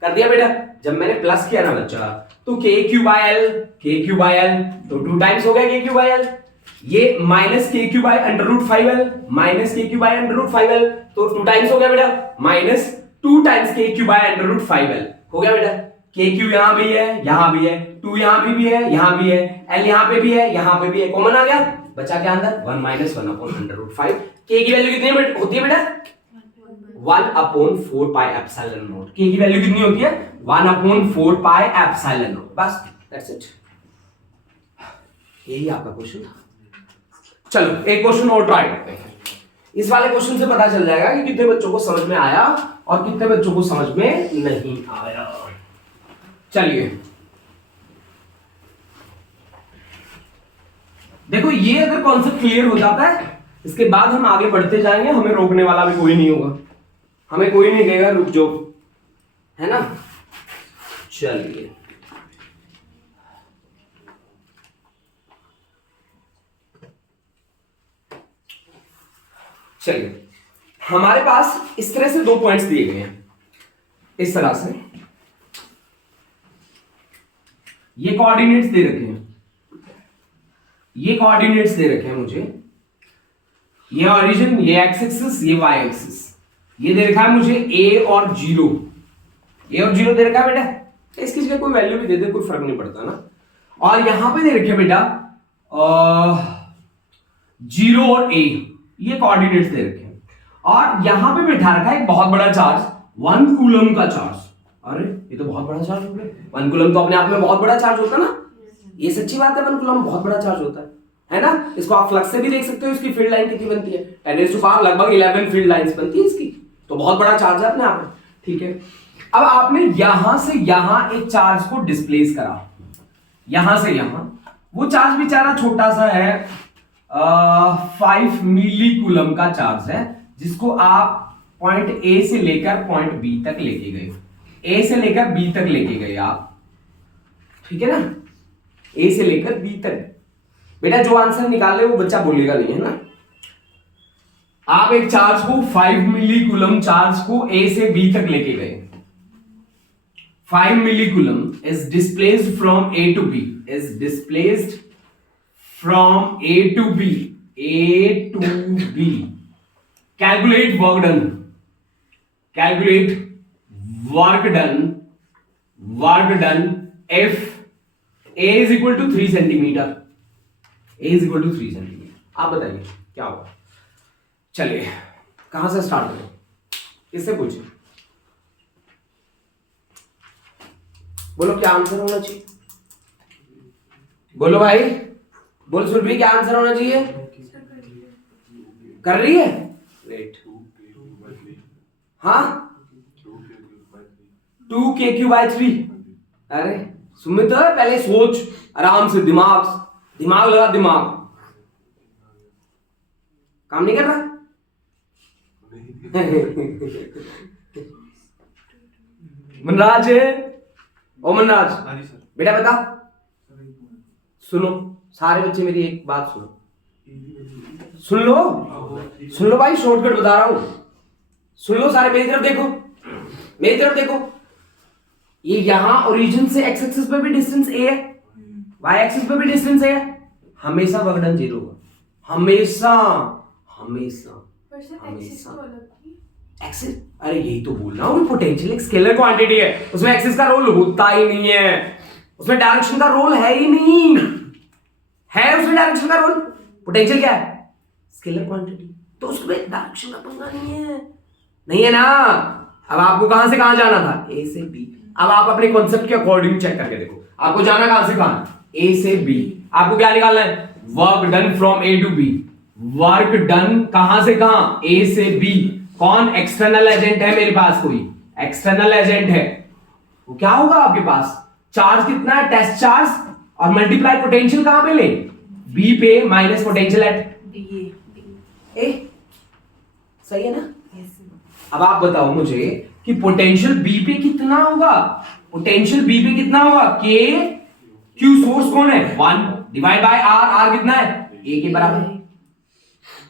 कर दिया बेटा। जब मैंने प्लस किया ना बच्चा, तो KQ/L तो 2 टाइम्स हो गया KQ/L। ये -KQ/√5L, -KQ/√5L तो 2 टाइम्स हो गया बेटा, -2 टाइम्स KQ/√5L हो गया बेटा। KQ यहां भी है, यहां भी है, 2 यहां भी है, यहां भी है, L यहां पे भी है, यहां पे भी है, कॉमन आ गया, बचा क्या अंदर? 1 - 1/√5। K की वैल्यू कितनी होती है बेटा? 1/4πε0। K की वैल्यू कितनी होती है? 1/4πε0। बस दैट्स इट, यही आपका क्वेश्चन था। चलो एक क्वेश्चन और ट्राई करते हैं। इस वाले क्वेश्चन से पता चल जाएगा कि कितने बच्चों को समझ में आया और कितने बच्चों को समझ में नहीं आया। चलिए देखो ये अगर कॉन्सेप्ट क्लियर हो जाता है, इसके बाद हम आगे बढ़ते जाएंगे, हमें रोकने वाला भी कोई नहीं होगा, हमें कोई नहीं कहेगा रुक जाओ, है ना। चलिए चलिए, हमारे पास इस तरह से 2 पॉइंट्स दिए गए हैं, इस तरह से ये कोऑर्डिनेट्स दे रखे हैं, ये कोऑर्डिनेट्स दे रखे हैं मुझे, ये ओरिजिन, ये एक्स एक्सिस, ये वाई एक्सिस, ये दे रखा है मुझे ए और 0, ए और 0 दे रखा है बेटा, इसकी जगह कोई वैल्यू भी दे दे कोई फर्क नहीं पड़ता ना। और यहां पे दे रखे है बेटा 0 और ए, ये कोऑर्डिनेट्स दे रखे हैं, और यहां पे बैठा रखा है एक बहुत बड़ा चार्ज, 1 कूलम का चार्ज। अरे ये तो बहुत बड़ा चार्ज हो गया, 1 कूलम तो अपने आप में बहुत बड़ा चार्ज होता है ना, ये सच्ची बात है, 1 कूलम बहुत बड़ा चार्ज होता है ना। इसको आप फ्लक्स से भी देख सकते हो, इसकी फील्ड लाइन कितनी बनती है, 10⁵ लगभग 11 फील्ड लाइंस बनती है इसकी, तो बहुत बड़ा चार्ज है अपने आप में, ठीक है। अब आपने यहां से यहां एक चार्ज को डिस्प्लेस करा, यहां से यहां, वो चार्ज बेचारा छोटा सा है, 5 मिली कूलम का चार्ज है, जिसको आप पॉइंट ए से लेकर पॉइंट बी तक लेके गए, ए से लेकर बी तक लेके गए आप, ठीक है ना, ए से लेकर बी तक। बेटा जो आंसर निकाले वो बच्चा बोलेगा नहीं, है ना। आप एक चार्ज को 5 मिली कूलम चार्ज को ए से बी तक लेके गए, 5 milli coulomb is displaced from A to B, is displaced from A to B, A to B. Calculate work done, calculate work done, work done if a is equal to 3 centimetre, a is equal to 3 centimetre. आप बताइए क्या होगा। चलिए कहां से start करें, किससे पूछे, बोलो क्या आंसर होना चाहिए, बोलो भाई, बोल सुरभि क्या आंसर होना चाहिए, कर रही है लेट, हाँ 2k³/3। अरे सुमित पहले सोच आराम से, दिमाग लगा, दिमाग काम नहीं कर रहा मनराज है, ओ मनराज बेटा बता, सुनो सारे बच्चे मेरी एक बात सुनो, सुन लो भाई, शॉर्टकट बता रहा हूं, सुन लो सारे, मेरी तरफ देखो, मेरी तरफ देखो, ये यहां ओरिजिन से एक्स एक्सिस पे भी डिस्टेंस ए है, वाई एक्सिस पे भी डिस्टेंस ए है, हमेशा वर्क डन 0 होगा, हमेशा हमेशा हमेशा। एक्सिस, अरे यही तो बोल रहा हूं, पोटेंशियल एक स्केलर क्वांटिटी है, उसमें एक्सिस का रोल होता ही नहीं है, उसमें डायरेक्शन का रोल है ही नहीं, है उसमें डायरेक्शन का रोल, पोटेंशियल क्या है, स्केलर क्वांटिटी, तो उसमें डायरेक्शन का पंगा नहीं है ना। अब आपको कहां से कहां जाना था, ए से बी, अब आप अपने कॉन्सेप्ट के अकॉर्डिंग चेक करके देखो, आपको जाना कहां से कहां, ए से बी, आपको क्या निकालना है, work done from A to B, work done कहां से कहां, ए से बी। कौन एक्सटर्नल एजेंट है मेरे पास, कोई एक्सटर्नल एजेंट है, वो क्या होगा आपके पास, चार्ज कितना है, टेस्ट चार्ज, और मल्टीप्लाई पोटेंशियल कहां पे ले, बी पे, माइनस पोटेंशियल एट ए, सही है ना। अब आप बताओ मुझे कि पोटेंशियल बी पे कितना होगा, पोटेंशियल बी पे कितना होगा, के क्यू, सोर्स कौन है 1 डिवाइड बाय आर, आर कितना है ए के बराबर,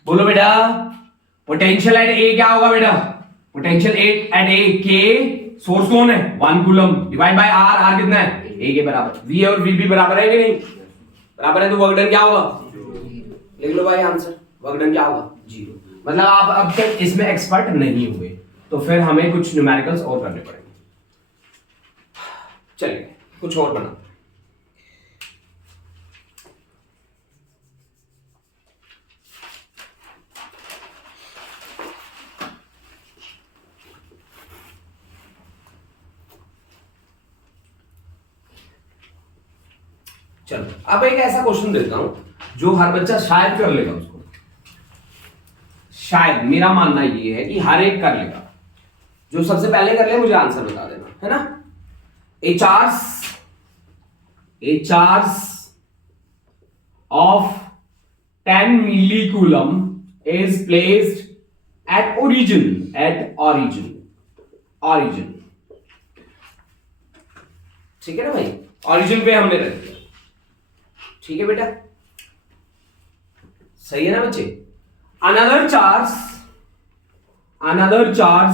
बोलो बेटा पोटेंशियल एट ए क्या होगा बेटा, पोटेंशियल एट ए, के सोर्स कौन है 1 coulomb divide by R, R कितना है ए के बराबर, वी और वी भी बराबर है कि नहीं, बराबर है, तो वर्क डन क्या होगा, लिख लो भाई आंसर, वर्क डन क्या होगा 0। मतलब आप अब तक इसमें एक्सपर्ट नहीं हुए, तो फिर हमें कुछ न्यूमेरिकल्स और करने पड़ेंगे। चलिए कुछ और बना, चलो अब एक ऐसा क्वेश्चन देता हूं जो हर बच्चा शायद कर लेगा, उसको शायद, मेरा मानना ये है कि हर एक कर लेगा, जो सबसे पहले कर ले मुझे आंसर बता देना, है ना। ए charge of 10 millicouloum is placed at origin ठीक है ना भाई, origin पे हमने रख दिया, ठीक है बेटा, सही है ना बच्चे। another charge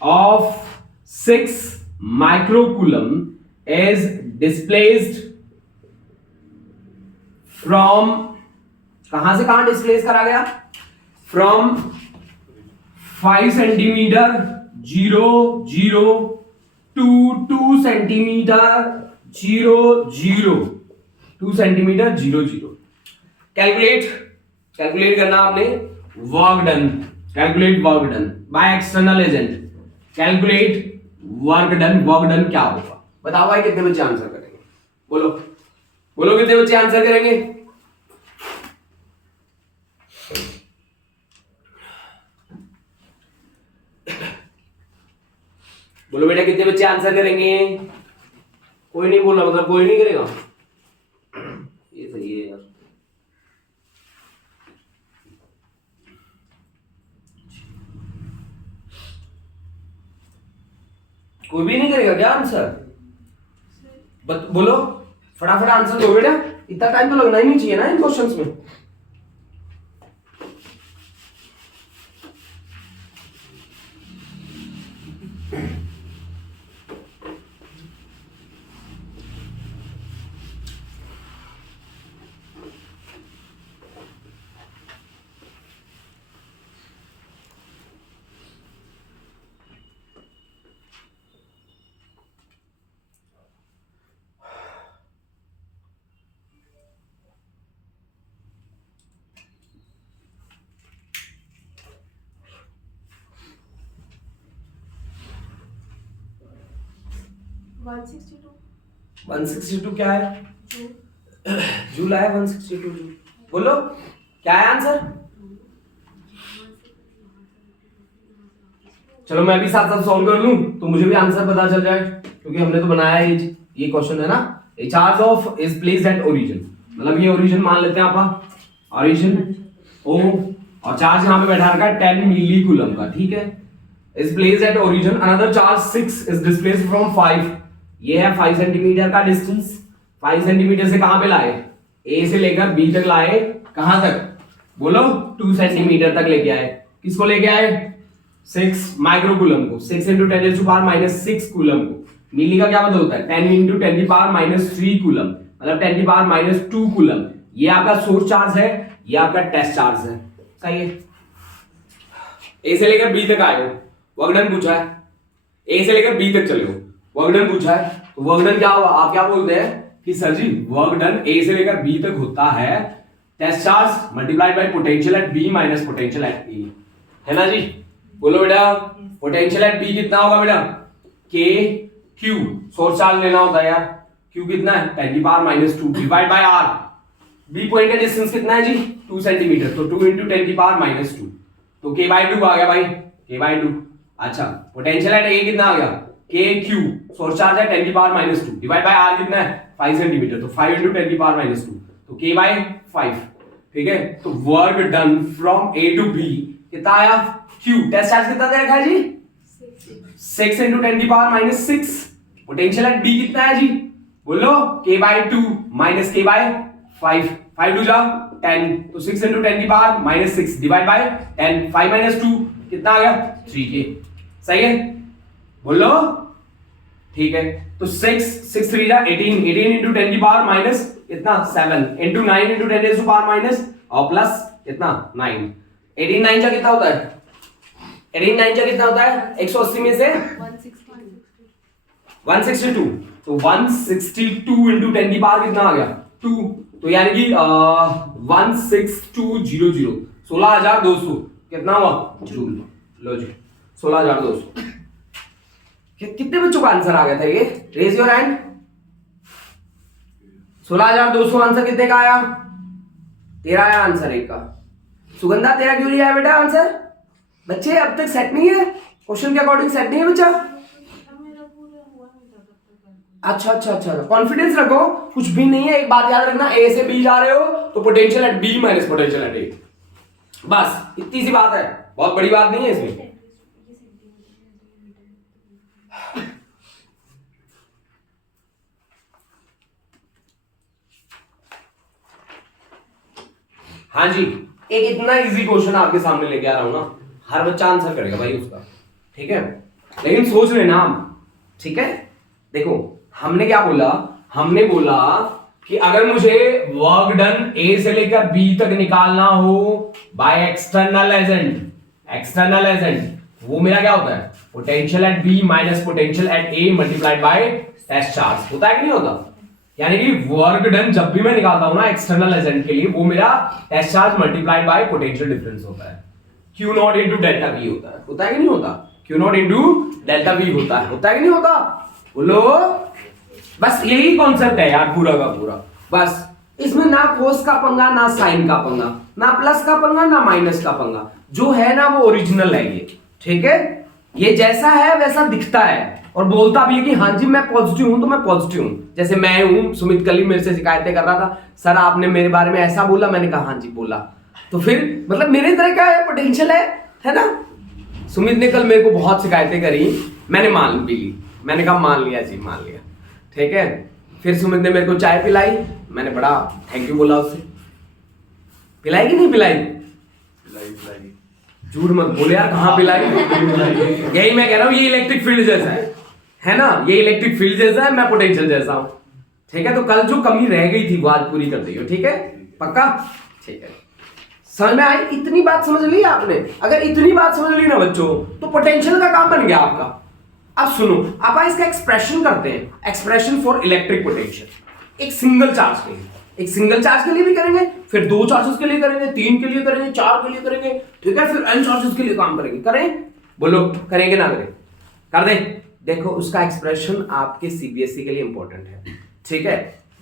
of 6 microcoulomb is displaced from, कहां से कहां डिस्प्लेस करा गया, from 5 centimetre 0 0 to 2 centimetre 0 0 2 centimetre 0 0। Calculate करना आपने work done, calculate work done by external agent, calculate work done क्या होगा, बताओ भाई कितने बच्चे आंसर करेंगे, बोलो बोलो कितने बच्चे आंसर करेंगे। बोलो बेटा कितने बच्चे आंसर करेंगे, कोई नहीं बोला मतलब कोई नहीं करेगा, ये सही है यार। कोई भी नहीं करेगा क्या आंसर, बोलो फटाफट आंसर दो बेटा, इतना टाइम तो लगना ही नहीं चाहिए ना इन क्वेश्चंस में। $162 162 क्या है, जूल आया 162 जूल, बोलो क्या है आंसर। चलो मैं भी साथ साथ सॉल्व कर लूं तो मुझे भी आंसर पता चल जाए, क्योंकि हमने तो बनाया ये क्वेश्चन है ना। ए charge of is placed at origin, मतलब ये ओरिजिन मान लेते हैं आप, ओरिजिन ओ, और चार्ज यहां पे बैठा रखा है 10 मिलीकूलम का, ठीक है, is placed at origin, another charge 6 is displaced from 5, ये है 5 सेंटीमीटर का डिस्टेंस, 5 सेंटीमीटर से कहां पे लाए, ए से लेकर बी तक लाए, कहां तक, बोलो 2 सेंटीमीटर तक लेके आए, किसको लेके आए, 6 माइक्रोकूलम को, 6 into 10 to the power -6 coulomb को, मिली का क्या मतलब होता है 10 into 10 to the power -3 coulomb, मतलब 10 to the power -2 कूलम, ये आपका सोर्स चार्ज है, ये आपका टेस्ट चार्ज है, सही है। ए से लेकर बी तक आए हो, वर्क डन पूछा है, ए से लेकर बी तक चले हो, वर्क डन पूछा है, तो वर्क डन क्या हुआ, आप क्या बोलते हैं कि sir ji work done A से लेकर बी तक होता है test charge multiplied by potential at B minus potential at A, है ना जी, बोलो बेटा पोटेंशियल एट बी कितना होगा बेटा, के क्यू, सोर्स चार्ज लेना होता है यार, क्यू कितना है 10 to the power -2 divide by R, B point का डिस्टेंस कितना है जी 2 सेंटीमीटर, तो 2 into 10 to the power -2, तो k/2 आ गया भाई, k/2। अच्छा पोटेंशियल एट ए कितना आ गया, के क्यू, सोर्स चार्ज है 10 to the power -2 divide by R कितना है 5 सेंटीमीटर, तो 5 into 10 to the power -2, तो k/5, ठीक है। तो work done from A to B कितना आया, क्यू, टेस्ट चार्ज कितना दे रखा है जी 6 into 10 to the power -6, potential at B कितना है जी, बोलो k/2 minus k/5, 5 2 जा 10, तो 6 into 10 to the power -6 divide by 10, 5 - 2 कितना आ गया 3k, सही है, बोलो ठीक है। तो 6 3 जा 18, 18 into 10 to the power minus कितना 7, into 9 into 10 to the power minus और प्लस कितना 9, 18 9 जा कितना होता है, 18 9 जा कितना होता है 180 में से 162, तो 162 into 10 की पावर कितना आ गया 2, तो यानी कि 16200 16200 कितना हुआ जूल, लो जी 16200। कितने बच्चों का आंसर आ गया था ये, रेज योर हैंड। 16200 आंसर कितने का आया, तेरा आया आंसर एक का। सुगंधा तेरा क्यों नहीं आया बेटा आंसर, बच्चे अब तक सेट नहीं है, क्वेश्चन के अकॉर्डिंग सेट नहीं है बच्चा। अच्छा अच्छा अच्छा, कॉन्फिडेंस रखो, कुछ भी नहीं है। एक बात याद रखना, ए से बी जा रहे हो तो potential at B minus potential at A, बस इतनी सी बात है, बहुत बड़ी बात नहीं है इसमें। हाँ जी, एक इतना इजी क्वेश्चन आपके सामने लेके आ रहा हूं ना, हर बच्चा आंसर करेगा भाई उसका, ठीक है, लेकिन सोच लेना हम, ठीक है। देखो हमने क्या बोला, हमने बोला कि अगर मुझे वर्क डन ए से लेकर बी तक निकालना हो by external agent, external agent वो मेरा क्या होता है, potential at B minus potential at A multiplied by test charge, होता है कि नहीं होता। यानी कि वर्क डन जब भी मैं निकालता हूं ना एक्सटर्नल एजेंट के लिए, वो मेरा test charge multiplied by potential difference होता है, Q naught into delta V होता है कि नहीं होता, Q naught into delta V होता है कि नहीं होता, बोलो। बस यही कॉन्सेप्ट है यार पूरा का पूरा, बस इसमें ना कोस का पंगा, ना साइन का पंगा, ना प्लस का पंगा, ना माइनस का पंगा, जो है ना वो ओरिजिनल है ये, ठीक है। ये जैसा है वैसा दिखता है और बोलता भी है कि हाँ जी मैं पॉजिटिव हूं तो मैं पॉजिटिव हूं। जैसे मैं हूं, सुमित कल ही मेरे से शिकायतें कर रहा था, सर आपने मेरे बारे में ऐसा बोला, मैंने कहा हाँ जी बोला, तो फिर मतलब मेरे तरह का है, पोटेंशियल है ना। सुमित ने कल मेरे को बहुत शिकायतें करी, मैंने मान भी ली, मैंने कहा मान लिया जी मान लिया, ठीक है। फिर सुमित ने मेरे को चाय पिलाई, मैंने बड़ा थैंक यू बोला उससे, पिलाई कि नहीं पिलाई, झूठ मत बोले यार, कहाँ पिलाई। यही मैं कह रहा हूँ, ये इलेक्ट्रिक फील्ड जैसा है ना, ये इलेक्ट्रिक फील्ड जैसा है, मैं पोटेंशियल जैसा हूं, ठीक है। तो कल जो कमी रह गई थी वो आज पूरी कर दी हो, ठीक है, पक्का, ठीक है। समझ में आई, इतनी बात समझ ली आपने, अगर इतनी बात समझ ली ना बच्चों, तो पोटेंशियल का काम बन गया आपका। अब सुनो, आप इसका एक्सप्रेशन करते हैं, एक्सप्रेशन फॉर इलेक्ट्रिक पोटेंशियल, एक सिंगल चार्ज के लिए, एक सिंगल चार्ज के लिए भी करेंगे, फिर 2 चार्जेस के लिए करेंगे, 3 के लिए करेंगे, 4 के लिए करेंगे, ठीक है, फिर n चार्जेस के लिए काम करेंगे, करें, बोलो करेंगे ना करें, कर दें। देखो उसका एक्सप्रेशन आपके सीबीएसई के लिए इंपॉर्टेंट है, ठीक है।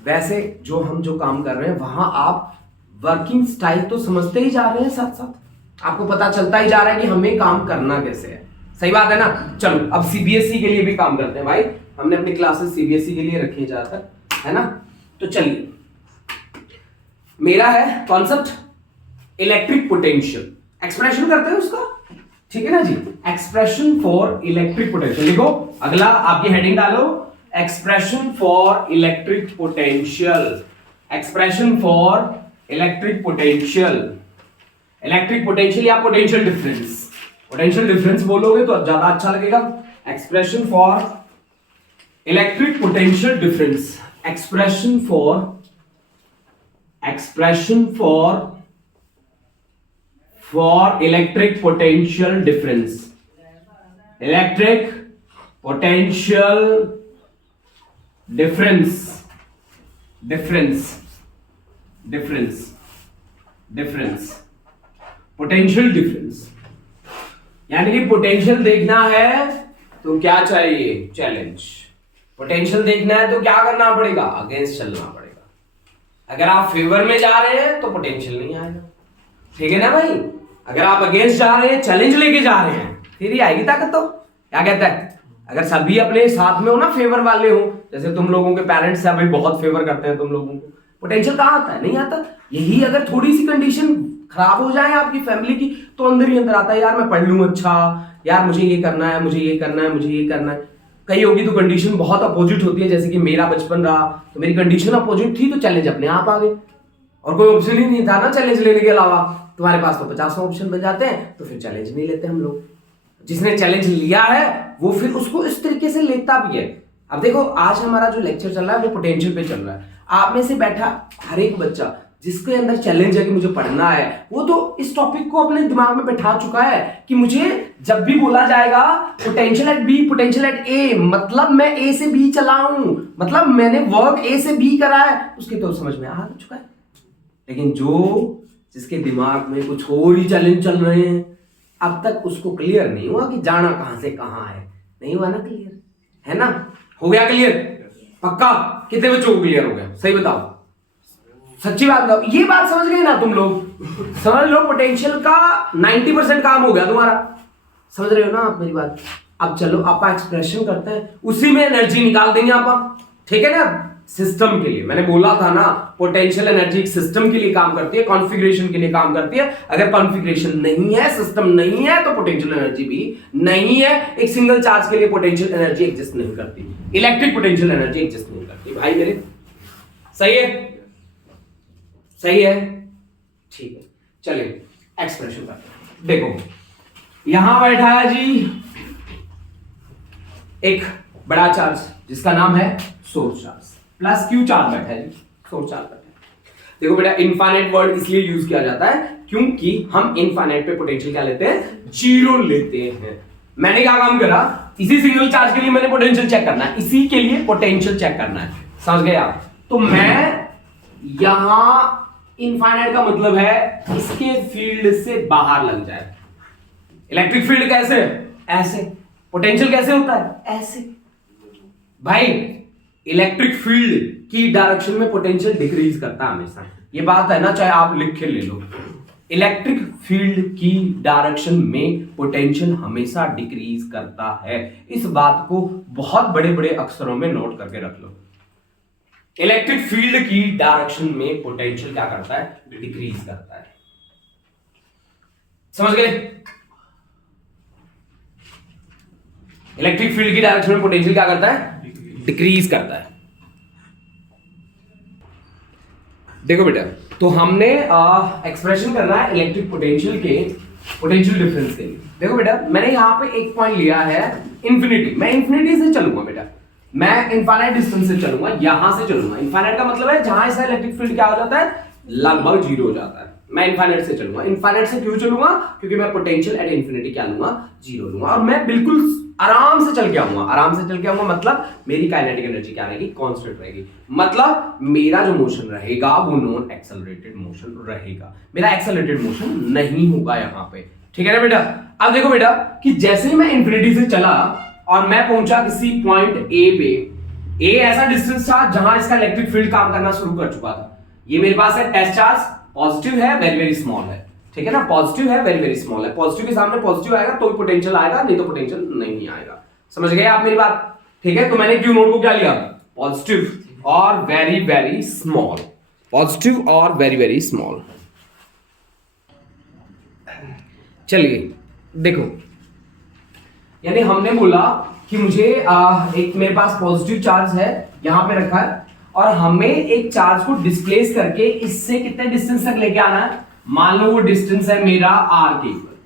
वैसे जो काम कर रहे हैं वहां आप वर्किंग स्टाइल तो समझते ही जा रहे हैं, साथ साथ आपको पता चलता ही जा रहा है कि हमें काम करना कैसे है, सही बात है ना। चलो अब सीबीएसई के लिए भी काम करते हैं भाई, हमने अपनी क्लासेस सीबीएसई के लिए रखी है ज्यादातर, है ना। तो चलिए, मेरा है कॉन्सेप्ट इलेक्ट्रिक पोटेंशियल, एक्सप्रेशन करते हैं उसका, ठीक है ना जी। एक्सप्रेशन फॉर इलेक्ट्रिक पोटेंशियल लिखो, अगला आपकी हेडिंग डालो, expression for electric potential, expression for electric potential, electric potential या पोटेंशियल डिफरेंस, पोटेंशियल डिफरेंस बोलोगे तो ज्यादा अच्छा लगेगा। Expression for electric potential difference, expression for electric potential difference, electric potential difference, potential difference, यानी कि पोटेंशियल देखना है तो क्या चाहिए, चैलेंज। पोटेंशियल देखना है तो क्या करना पड़ेगा, अगेंस्ट चलना पड़ेगा। अगर आप फेवर में जा रहे हैं तो पोटेंशियल नहीं आएगा, ठीक है ना भाई। अगर आप अगेंस्ट जा रहे हैं, चैलेंज लेके जा रहे हैं, फिर ही आएगी ताकत। तो क्या कहता है, अगर सभी अपने साथ में हो ना, फेवर वाले हो, जैसे तुम लोगों के पेरेंट्स अभी बहुत फेवर करते हैं तुम लोगों को, पोटेंशियल कहाँ आता है, नहीं आता। यही अगर थोड़ी सी कंडीशन खराब हो जाए आपकी फैमिली की, तो अंदर ही अंदर आता है, यार मैं पढ़ लूं, अच्छा यार मुझे ये करना है, मुझे ये करना है, मुझे ये करना है। कई होगी तो कंडीशन बहुत अपोजिट होती है, जैसे कि मेरा बचपन रहा तो मेरी कंडीशन अपोजिट थी, तो चैलेंज अपने आप आ गए और कोई ऑप्शन ही नहीं था ना चैलेंज लेने के अलावा। तुम्हारे पास तो 50 ऑप्शन बन जाते हैं, तो फिर चैलेंज नहीं लेते हम लोग। जिसने चैलेंज लिया है वो फिर उसको इस तरीके से लेता भी है। अब देखो आज हमारा जो लेक्चर चल रहा है वो पोटेंशियल पे चल रहा है। आप में से बैठा हर एक बच्चा जिसके अंदर चैलेंज है कि मुझे पढ़ना है, वो तो इस टॉपिक को अपने दिमाग में बैठा चुका है कि मुझे जब भी बोला जाएगा potential at B, potential at A, मतलब मैं ए से बी चला हूं, मतलब मैंने वर्क ए से बी करा है, उसके तो समझ में आ चुका है। लेकिन जिसके दिमाग में कुछ और ही चैलेंज चल रहे हैं, अब तक उसको क्लियर नहीं हुआ कि जाना कहां से कहां है। नहीं हुआ ना क्लियर, है ना। हो गया क्लियर, पक्का। कितने बच्चों को क्लियर हो गया, सही बताओ, सच्ची बात बताओ। ये बात समझ गए ना तुम लोग, समझ लो पोटेंशियल का 90% काम हो गया तुम्हारा। समझ रहे हो ना आप मेरी बात। अब चलो आप एक्सप्रेशन करते हैं, उसी में एनर्जी निकाल देंगे आप। ठीक है ना, सिस्टम के लिए। मैंने बोला था ना, पोटेंशियल एनर्जी एक सिस्टम के लिए काम करती है, कॉन्फ़िगरेशन के लिए काम करती है। अगर कॉन्फ़िगरेशन नहीं है, सिस्टम नहीं है, तो पोटेंशियल एनर्जी भी नहीं है। एक सिंगल चार्ज के लिए पोटेंशियल एनर्जी एग्जिस्ट नहीं करती, इलेक्ट्रिक पोटेंशियल एनर्जी एग्जिस्ट नहीं करती। भाई मेरे सही है, सही है, ठीक है। चलिए एक्सप्रेशन करते हैं। देखो यहां बैठा है जी एक बड़ा चार्ज जिसका नाम है source charge, plus Q charge बैठा है जी, सोर्स चार्ज बैठा है। देखो बेटा, इनफाइनाइट वर्ड इसलिए यूज किया जाता है क्योंकि हम इनफाइनाइट पे पोटेंशियल क्या लेते हैं, जीरो लेते हैं। मैंने क्या काम करा, इसी सिंगल चार्ज के लिए मैंने पोटेंशियल चेक करना है, इसी के लिए पोटेंशियल चेक करना है, समझ गए आप? तो मैं यहां इनफाइनाइट का मतलब है इसके फील्ड से बाहर लग जाए। इलेक्ट्रिक फील्ड कैसे, ऐसे। पोटेंशियल कैसे होता है, ऐसे। भाई इलेक्ट्रिक फील्ड की डायरेक्शन में पोटेंशियल डिक्रीज करता है हमेशा, ये बात है ना, चाहे आप लिख के ले लो। इलेक्ट्रिक फील्ड की डायरेक्शन में पोटेंशियल हमेशा डिक्रीज करता है। इस बात को बहुत बड़े बड़े अक्षरों में नोट करके रख लो। इलेक्ट्रिक फील्ड की डायरेक्शन में पोटेंशियल क्या करता है, डिक्रीज करता है। समझ गए? इलेक्ट्रिक फील्ड की डायरेक्शन में पोटेंशियल क्या करता है, डिक्रीज करता है। देखो बेटा, तो हमने एक्सप्रेशन करना है इलेक्ट्रिक पोटेंशियल के पोटेंशियल डिफरेंस के लिए। देखो बेटा, मैंने यहां पे एक पॉइंट लिया है इन्फिनिटी। मैं इन्फिनिटी से चलूंगा बेटा, मैं इनफाइनाइट डिस्टेंस से चलूंगा, यहां से चलूंगा। इनफाइनाइट का मतलब है जहां इसका इलेक्ट्रिक फील्ड क्या हो जाता है, लगभग जीरो हो जाता है। मैं इनफाइनाइट से चलूंगा। इनफाइनाइट से क्यों चलूंगा, क्योंकि मैं पोटेंशियल एट इन्फिनिटी क्या लूंगा, जीरो लूंगा। और मैं बिल्कुल आराम से चल के आऊंगा, आराम से चल के आऊंगा, मतलब मेरी काइनेटिक एनर्जी क्या रहेगी, कांस्टेंट रहेगी। मतलब मेरा जो मोशन रहेगा वो नॉन एक्सेलरेटेड मोशन रहेगा, मेरा एक्सेलरेटेड मोशन नहीं होगा यहां पे। ठीक है ना बेटा? अब देखो बेटा कि जैसे ही मैं इन्फिनिटी से चला और मैं पहुंचा किसी पॉइंट ए पे, ए ऐसा डिस्टेंस था जहां इसका इलेक्ट्रिक फील्ड काम करना शुरू कर चुका था। ये मेरे पास है टेस्ट चार्ज, पॉजिटिव है, वेरी वेरी स्मॉल है। ठीक है ना, पॉजिटिव है, वेरी वेरी स्मॉल है। पॉजिटिव के सामने पॉजिटिव आएगा तो पोटेंशियल आएगा, नहीं तो पोटेंशियल नहीं आएगा। समझ गए आप मेरी बात? ठीक है, तो मैंने क्यू नोट को क्या लिया, पॉजिटिव और वेरी वेरी स्मॉल, पॉजिटिव और वेरी वेरी स्मॉल। चलिए देखो, यानी हमने बोला कि मुझे एक मेरे पास पॉजिटिव चार्ज है यहां पे रखा है और हमें एक चार्ज को डिस्प्लेस करके इससे कितने डिस्टेंस तक लेके आना है। मान लो वो डिस्टेंस है मेरा आर के इक्वल,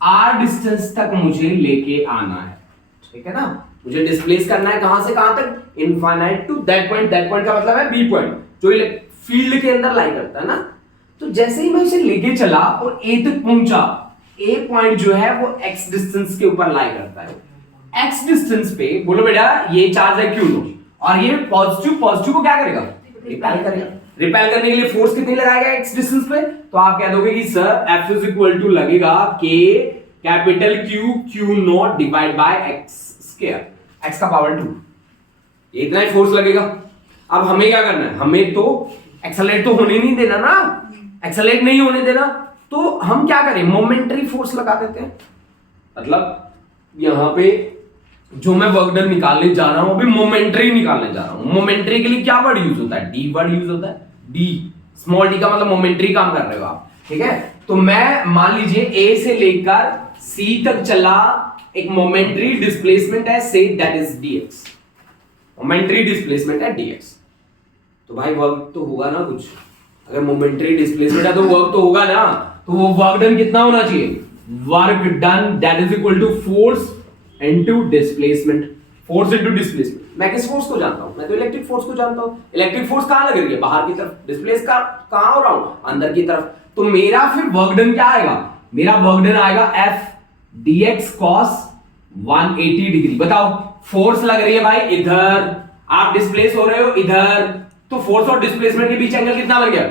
आर डिस्टेंस तक मुझे लेके आना है। ठीक है ना, मुझे डिस्प्लेस करना है कहां से कहां तक, infinite to that point. That point का मतलब है बी पॉइंट, जो फील्ड के अंदर लाई करता है ना। तो जैसे ही मैं इसे लेके चला और ए तक पहुंचा, ए पॉइंट जो है वो एक्स डिस्टेंस के ऊपर लाई करता है। एक्स डिस्टेंस पे बोलो बेटा ये चार्ज है क्यू नोट, और ये पॉजिटिव को क्या करेगा, रिपेल करेगा। रिपेल करने के लिए फोर्स कितनी लगाएगा एक्स डिस्टेंस पे, तो आप कह दोगे कि sir F is equal to लगेगा K capital Q naught divide by X square, X का पावर 2, ये इतना ही फोर्स लगेगा। अब हमें क्या करना है, हमें तो एक्सेलरेट तो होने नहीं देना ना, एक्सेलरेट नहीं होने देना, तो हम क्या करें, मोमेंटरी फोर्स लगा देते हैं। मतलब यहां पे जो मैं वर्क डन निकालने जा रहा हूं अभी मोमेंटरी निकालने जा रहा हूं। मोमेंटरी के लिए क्या वर्ड यूज होता है, डी वर्ड यूज होता है। डी, स्मॉल डी का मतलब मोमेंटरी काम कर रहे हो आप। ठीक है, तो मैं मान लीजिए ए से लेकर सी तक चला, एक मोमेंटरी डिस्प्लेसमेंट है, say that is dx, momentary displacement है dx। तो भाई वर्क तो होगा ना कुछ, अगर मोमेंटरी डिस्प्लेसमेंट है तो वर्क तो होगा ना। तो वो वर्क डन कितना होना चाहिए, work done that is equal to force into displacement, force into displacement. मैं किस फोर्स को जानता हूं, मैं तो इलेक्ट्रिक फोर्स को जानता हूं। इलेक्ट्रिक फोर्स कहां लग रही है, बाहर की तरफ, डिस्प्लेस का कहां हो रहा हूं, अंदर की तरफ। तो मेरा फिर वर्क डन क्या आएगा, मेरा वर्क डन आएगा F dx cos 180 डिग्री। बताओ, फोर्स लग रही है भाई इधर, आप डिस्प्लेस हो रहे हो इधर, तो फोर्स और डिस्प्लेसमेंट के बीच एंगल कितना बन गया,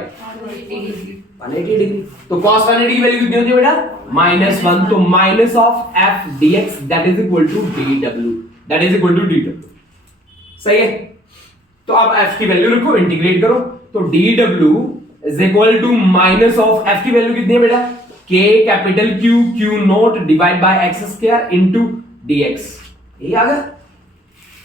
180 डिग्री। तो cos 180 की वैल्यू कितनी होती है बेटा, -1। तो minus of F dx that is equal to dw, that is equal to dw। सही है, तो अब F की वैल्यू रखो, इंटीग्रेट करो, तो dw is equal to minus of F की वैल्यू कितनी है बेटा, K capital Q naught divide by x square into dx। ये आ गया।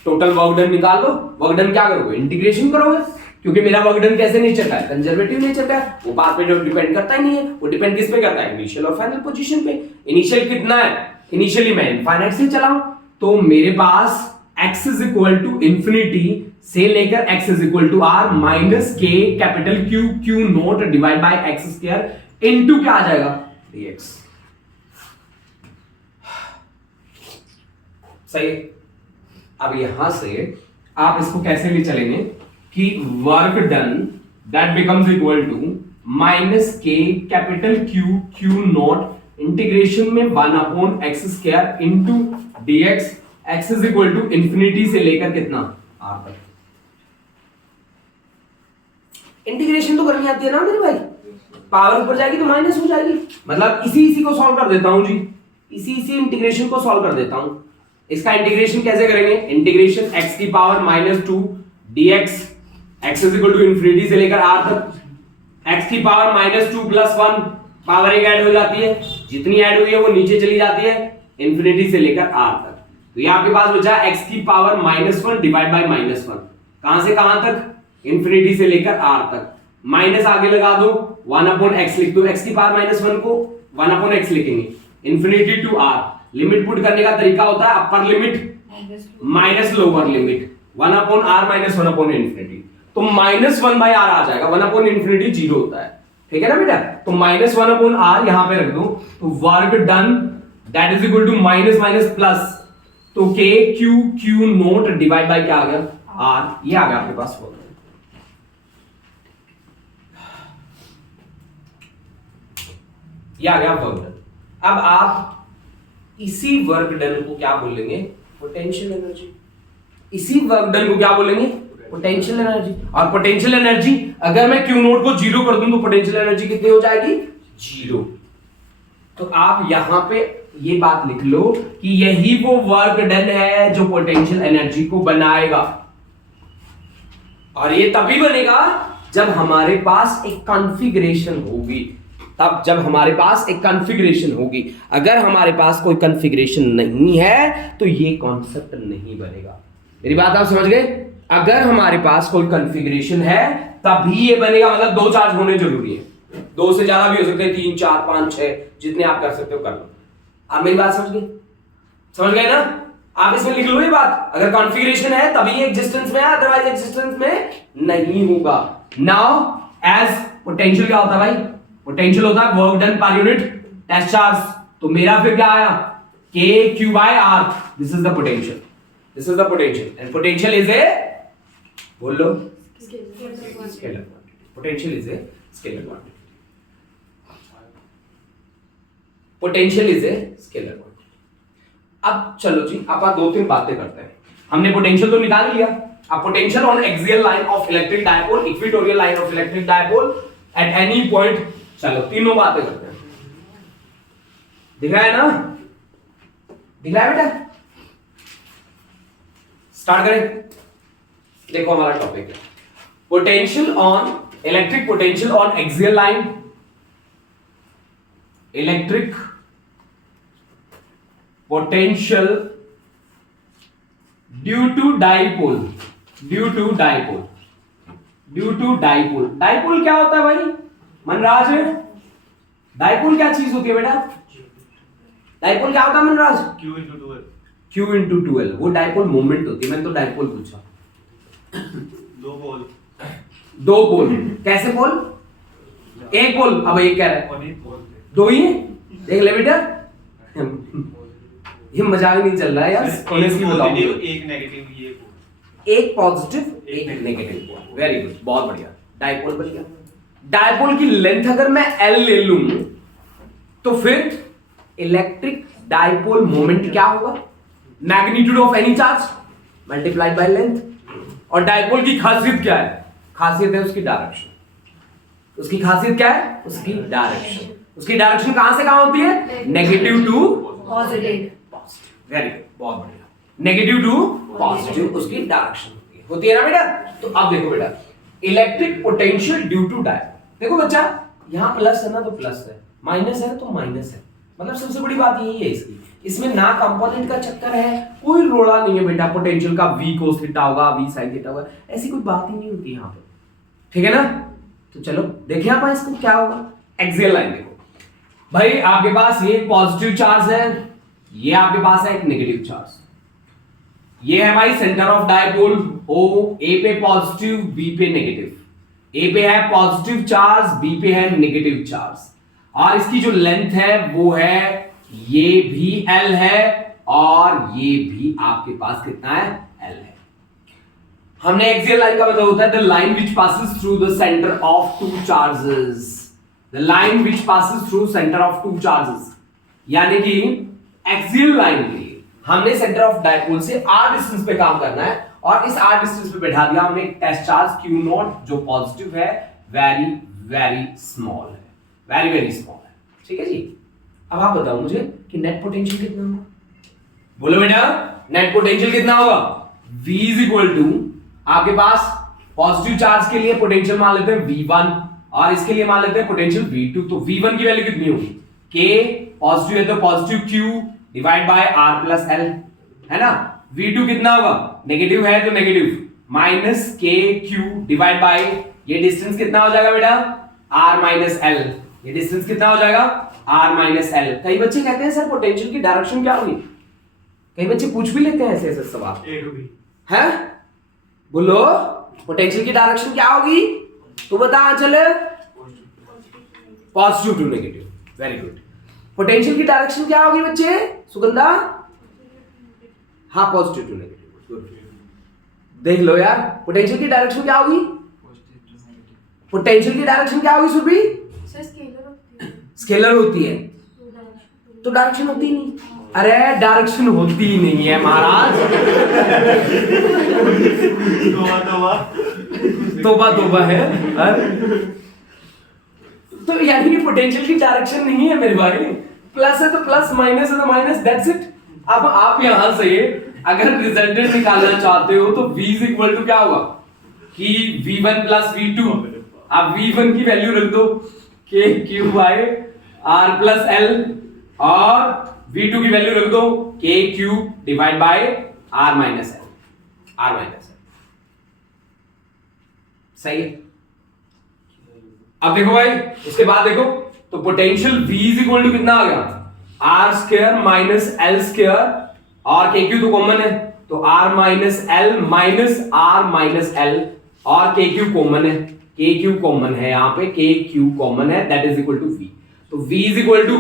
टोटल वर्क डन निकाल लो। वर्क डन क्या करोगे, इंटीग्रेशन करोगे, क्योंकि मेरा वर्क डन कैसे नेचर का है, कंजर्वेटिव नेचर का है, वो पाथ पे डिपेंड करता ही नहीं है, वो डिपेंड किस पे करता है, इनिशियल और फाइनल पोजीशन पे। इनिशियल कितना है, इनिशियली मैं इनफाइनाइट से चलाऊं, तो मेरे पास x is equal to infinity से लेकर x is equal to r minus k capital Q Q naught divide by x square into क्या आ जाएगा, dx। सही। अब यहां से आप इसको कैसे ले चलेंगे कि work done that becomes equal to minus k capital Q Q naught integration में 1/x square into dx, x is equal to infinity से लेकर कितना, r तक। इंटीग्रेशन तो करनी आती है ना मेरे भाई, पावर ऊपर जाएगी तो माइनस हो जाएगी, मतलब इसी को सॉल्व कर देता हूं जी, इसी इंटीग्रेशन को सॉल्व कर देता हूं। इसका इंटीग्रेशन कैसे करेंगे, इंटीग्रेशन x की power -2 dx, x is equal to infinity से लेकर r तक, x की पावर -2 + 1, पावर एक ऐड हो जाती है, जितनी ऐड हुई है वो नीचे चली जाती है, इंफिनिटी से लेकर r तक। तो ये आपके पास बचा x की पावर -1 डिवाइड बाय -1, कहां से कहां तक, इंफिनिटी से लेकर r तक, माइनस आगे लगा दो, 1/x लिख दो, x की पावर -1 को 1/x लिखेंगे, infinity to r। Limit put करने का तरीका होता है upper limit minus lower limit, 1/r minus 1/इंफिनिटी, तो -1/r आ जाएगा, 1/इंफिनिटी 0 होता है, ठीक है ना बेटा। तो -1/r यहां पे रख दो, तो work done that is equal to minus minus plus, तो k q naught divide by क्या आ गया, r। ये आ गया आपके पास वर्क। ये आ गया वर्क डन। अब आप इसी वर्क डन को क्या बोलेंगे, पोटेंशियल एनर्जी। इसी वर्क डन को क्या बोलेंगे, पोटेंशियल एनर्जी। और पोटेंशियल एनर्जी अगर मैं क्यू नोट को 0 कर दूं तो पोटेंशियल एनर्जी कितनी हो जाएगी, 0। तो आप यहां पे ये बात लिख लो कि यही वो वर्क डन है जो पोटेंशियल एनर्जी को बनाएगा, और ये तभी बनेगा जब हमारे पास एक कॉन्फ़िगरेशन होगी, तब जब हमारे पास एक कॉन्फ़िगरेशन होगी। अगर हमारे पास कोई कॉन्फ़िगरेशन नहीं है तो ये कॉन्सेप्ट नहीं बनेगा। मेरी बात आप समझ गए, अगर हमारे पास कोई कॉन्फ़िगरेशन है तभी ये बनेगा, मतलब 2 चार्ज होने जरूरी है, 2 से ज्यादा भी हो सकते हैं, 3 4 5 6 जितने आप कर सकते हो कर लो। आप मेरी बात समझ गए ना, आप इसमें लिख लो ये बात, अगर कॉन्फ़िगरेशन है तभी एग्जिस्टेंस में है, अदरवाइज एग्जिस्टेंस में नहीं होगा। नाउ एज पोटेंशियल क्या होता है भाई, पोटेंशियल होता है work done per unit test charge, तो मेरा फिर क्या आया, k q by r, this is the potential, this is the potential, and potential is a, बोल लो, scalar quantity. Potential is a scalar quantity, potential is a scalar quantity. अब चलो जी अपन 2-3 बातें करते हैं। हमने पोटेंशियल तो निकाल लिया, अब potential on axial line of electric dipole, equatorial line of electric dipole eight any point, चलो तीनों बातें करते हैं। दिख रहा है ना, दिख रहा है बेटा, स्टार्ट करें। देखो हमारा टॉपिक है potential on electric potential on axial line, electric potential due to dipole, due to dipole, due to dipole. Dipole क्या होता है भाई मनराज, डाइपोल क्या चीज होती है बेटा, डाइपोल क्या होता है मनराज, Q into 2L, वो डाइपोल मोमेंट होती है, मैंने तो डाइपोल पूछा। 2 पोल, कैसे पोल, एक पोल, अब एक कह रहा है 2 ही है, देख ले बेटा, ये मजाक नहीं चल रहा है यार, ऑनेस्टली बताओ, एक नेगेटिव, एक पॉजिटिव एक नेगेटिव, वेरी गुड, बहुत बढ़िया, डाइपोल बन गया। डाइपोल की लेंथ अगर मैं L ले लूं तो फिर इलेक्ट्रिक डाइपोल मोमेंट क्या होगा, magnitude of any charge multiplied by length. और डाइपोल की खासियत क्या है, खासियत है उसकी डायरेक्शन। उसकी खासियत क्या है, उसकी डायरेक्शन। उसकी डायरेक्शन कहां से कहां होती है, negative to positive. Very good, बहुत बढ़िया, नेगेटिव टू पॉजिटिव उसकी डायरेक्शन होती है ना बेटा। तो अब देखो बेटा, electric potential due to dipole, देखो बच्चा यहां प्लस है ना तो प्लस है, माइनस है तो माइनस है, मतलब सबसे बड़ी बात यही है इसकी इसमें ना कंपोनेंट का चक्कर है, कोई रोड़ा नहीं है बेटा। पोटेंशियल का v cos थीटा होगा, v sin थीटा होगा, ऐसी कोई बात ही नहीं होती यहाँ पे, ठीक है ना। तो चलो देखें आप इसको क्या होगा। एक्सियल लाइन देखो भाई, आपके पास ये पॉजिटिव चार्ज है, ये आपके पास है एक नेगेटिव चार्ज। ये है भाई centre of dipole O, A पे पॉजिटिव, B पे नेगेटिव। A पे है पॉजिटिव चार्ज, B पे है नेगेटिव चार्ज, और इसकी जो लेंथ है वो है, ये भी L है और ये भी आपके पास कितना है, L है। हमने एक्सियल लाइन का मतलब होता है the line which passes through the centre of two charges, the line which passes through centre of two charges. यानी कि एक्सियल लाइन के लिए हमने सेंटर ऑफ डायपोल से r डिस्टेंस पे काम करना है, और इस r डिस्टेंस पे बैठा दिया हमने एक टेस्ट चार्ज Q0 जो पॉजिटिव है, वेरी वेरी स्मॉल है, वेरी वेरी स्मॉल है, ठीक है जी। अब आप बताओ मुझे कि नेट पोटेंशियल कितना होगा, बोलो बेटा नेट पोटेंशियल कितना होगा। V इज इक्वल टू, आपके पास पॉजिटिव चार्ज के लिए पोटेंशियल मान लेते हैं V1, और इसके लिए मान लेते हैं पोटेंशियल V2। तो V1 की वैल्यू कितनी होगी, K पॉजिटिव है तो positive Q divide by R plus L, है ना। V2 कितना होगा, नेगेटिव है तो negative minus KQ divide by, ये डिस्टेंस कितना हो जाएगा बेटा, R माइनस L, ये डिस्टेंस कितना हो जाएगा, R माइनस L। कई बच्चे कहते हैं सर पोटेंशियल की डायरेक्शन क्या होगी, कई बच्चे पूछ भी लेते हैं ऐसे ऐसे सवाल, है बोलो पोटेंशियल की डायरेक्शन क्या होगी, तो बता चले, positive to negative, very good. Potential की डायरेक्शन क्या होगी बच्चे, सुगंधा, हाँ पॉजिटिव टू नेगेटिव, देख लो यार पोटेंशियल की डायरेक्शन क्या होगी, पोटेंशियल की डायरेक्शन क्या होगी सुरभि, स्केलर होती है तो डायरेक्शन होती नहीं, अरे डायरेक्शन होती ही नहीं है महाराज, तोबा तोबा है। तो यानी कि पोटेंशियल की डायरेक्शन नहीं है मेरे भाई, प्लस है तो प्लस, माइनस है तो माइनस, दैट्स इट। अब आप यहां से अगर रिजल्टेंट निकालना चाहते हो तो v इज इक्वल टू क्या होगा कि v1 प्लस v2, आप v1 की वैल्यू रख दो k q by r plus l, और v2 की वैल्यू रख दो k q divide by r minus l, सही है। अब देखो भाई उसके बाद देखो, तो potential v is equal to कितना आ गया, r square minus l square, और के क्यू तो कॉमन है तो r minus l minus r minus l, और के क्यू कॉमन है, के क्यू कॉमन है यहाँ पे, के क्यू कॉमन है, that is equal to v। तो v is equal to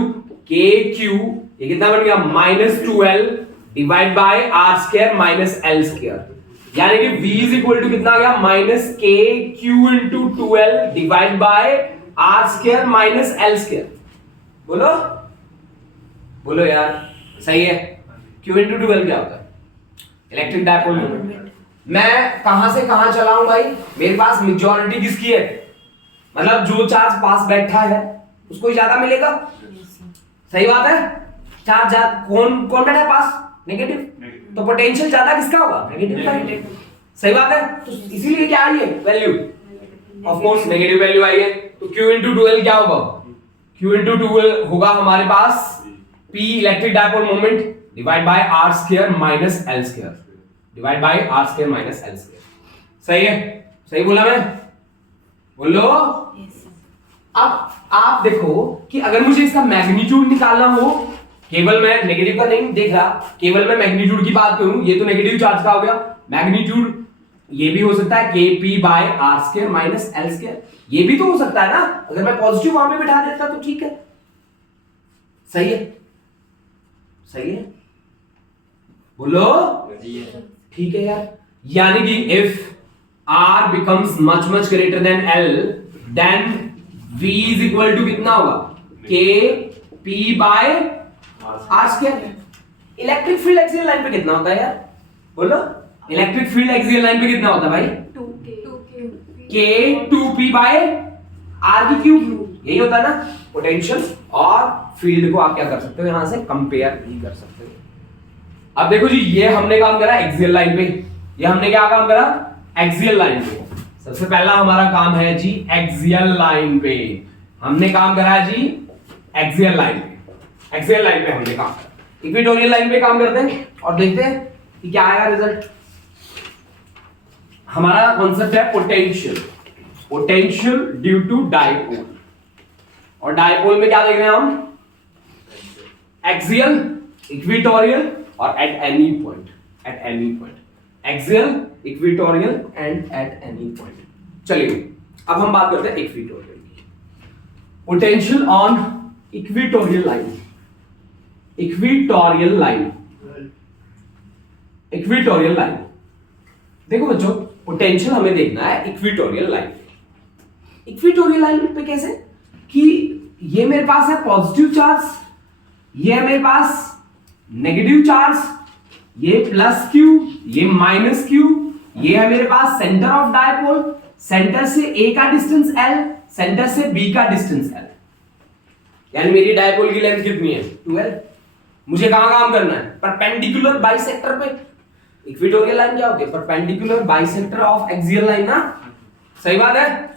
K Q, ये कितना बन गया, minus 2l divide by r square minus l square, यानी कि v इज इक्वल टू कितना आ गया, minus K Q into 2l divide by r square minus l square. बोलो बोलो यार, सही है। q इंटू 2l क्या होता है, इलेक्ट्रिक डायपोल मोमेंट। मैं कहां से कहां चला हूं भाई, मेरे पास मेजॉरिटी किसकी है, मतलब जो चार्ज पास बैठा है उसको ही ज्यादा मिलेगा, सही बात है। चार्ज कौन कौन बैठा है पास, नेगेटिव, तो पोटेंशियल ज्यादा किसका होगा, नेगेटिव का, सही बात है। तो इसीलिए क्या आई है value, of course negative value आई है। तो q इंटू 2l क्या होगा, q इंटू 2l होगा हमारे पास p electric dipole moment divide by r square minus l square, divide by r square minus l square, सही है, सही बोला मैं, बोलो। अब आप देखो कि अगर मुझे इसका मैग्नीट्यूड निकालना हो, केवल मैं नेगेटिव का नहीं देख रहा, केवल मैं मैग्नीट्यूड की बात करूं, ये तो नेगेटिव चार्ज का हो गया, मैग्नीट्यूड ये भी हो सकता है kp by r square minus l square, ये भी तो हो सकता है ना, अगर मैं पॉजिटिव वहां पे बिठा देता तो ठीक है, सही है, सही है, बोलो ठीक है यार। यानी कि if r becomes much much greater than l, then v is equal to कितना होगा, k p by r square. Electric field axial line पे कितना होता है यार, बोलो इलेक्ट्रिक फील्ड एक्सियल लाइन पे कितना होता है भाई, 2k 2p by r की क्यूब, यही होता है ना पोटेंशियल। और फील्ड को आप क्या कर सकते हो, यहां से कंपेयर भी कर सकते हो। अब देखो जी, ये हमने काम करा एक्सियल लाइन पे, ये हमने क्या काम करा, एक्सियल लाइन पे। सबसे पहला हमारा काम है जी एक्सियल लाइन पे, हमने काम करा है जी एक्सियल लाइन पे, एक्सियल लाइन पे हमने काम करा। इक्वेटोरियल लाइन पे काम करते हैं और देखते हैं कि क्या आएगा रिजल्ट। हमारा कॉन्सेप्ट है potential, potential due to dipole. और डाइपोल में क्या देख रहे हैं हम? एक्सियल, इक्वेटोरियल और at any point, at any point, axial, equatorial and at any point. चलिए अब हम बात करते हैं इक्वेटोरियल की। Potential on equatorial line, equatorial line, equatorial line. देखो बच्चों, पोटेंशियल हमें देखना है इक्वेटोरियल लाइन। इक्वेटोरियल लाइन पे कैसे कि ये मेरे पास है पॉजिटिव चार्ज, ये है मेरे पास नेगेटिव चार्ज, ये प्लस क्यू, ये माइनस क्यू, ये है मेरे पास सेंटर ऑफ डायपोल, सेंटर से ए का डिस्टेंस एल, सेंटर से बी का डिस्टेंस एल, यानी मेरी डायपोल की लेंथ कितनी है? 12। मुझे कहां काम करना है? परपेंडिकुलर बाइसेक्टर पे। इक्वेटोरियल लाइन क्या होती है? Perpendicular bisector of axial line ना, सही बात है।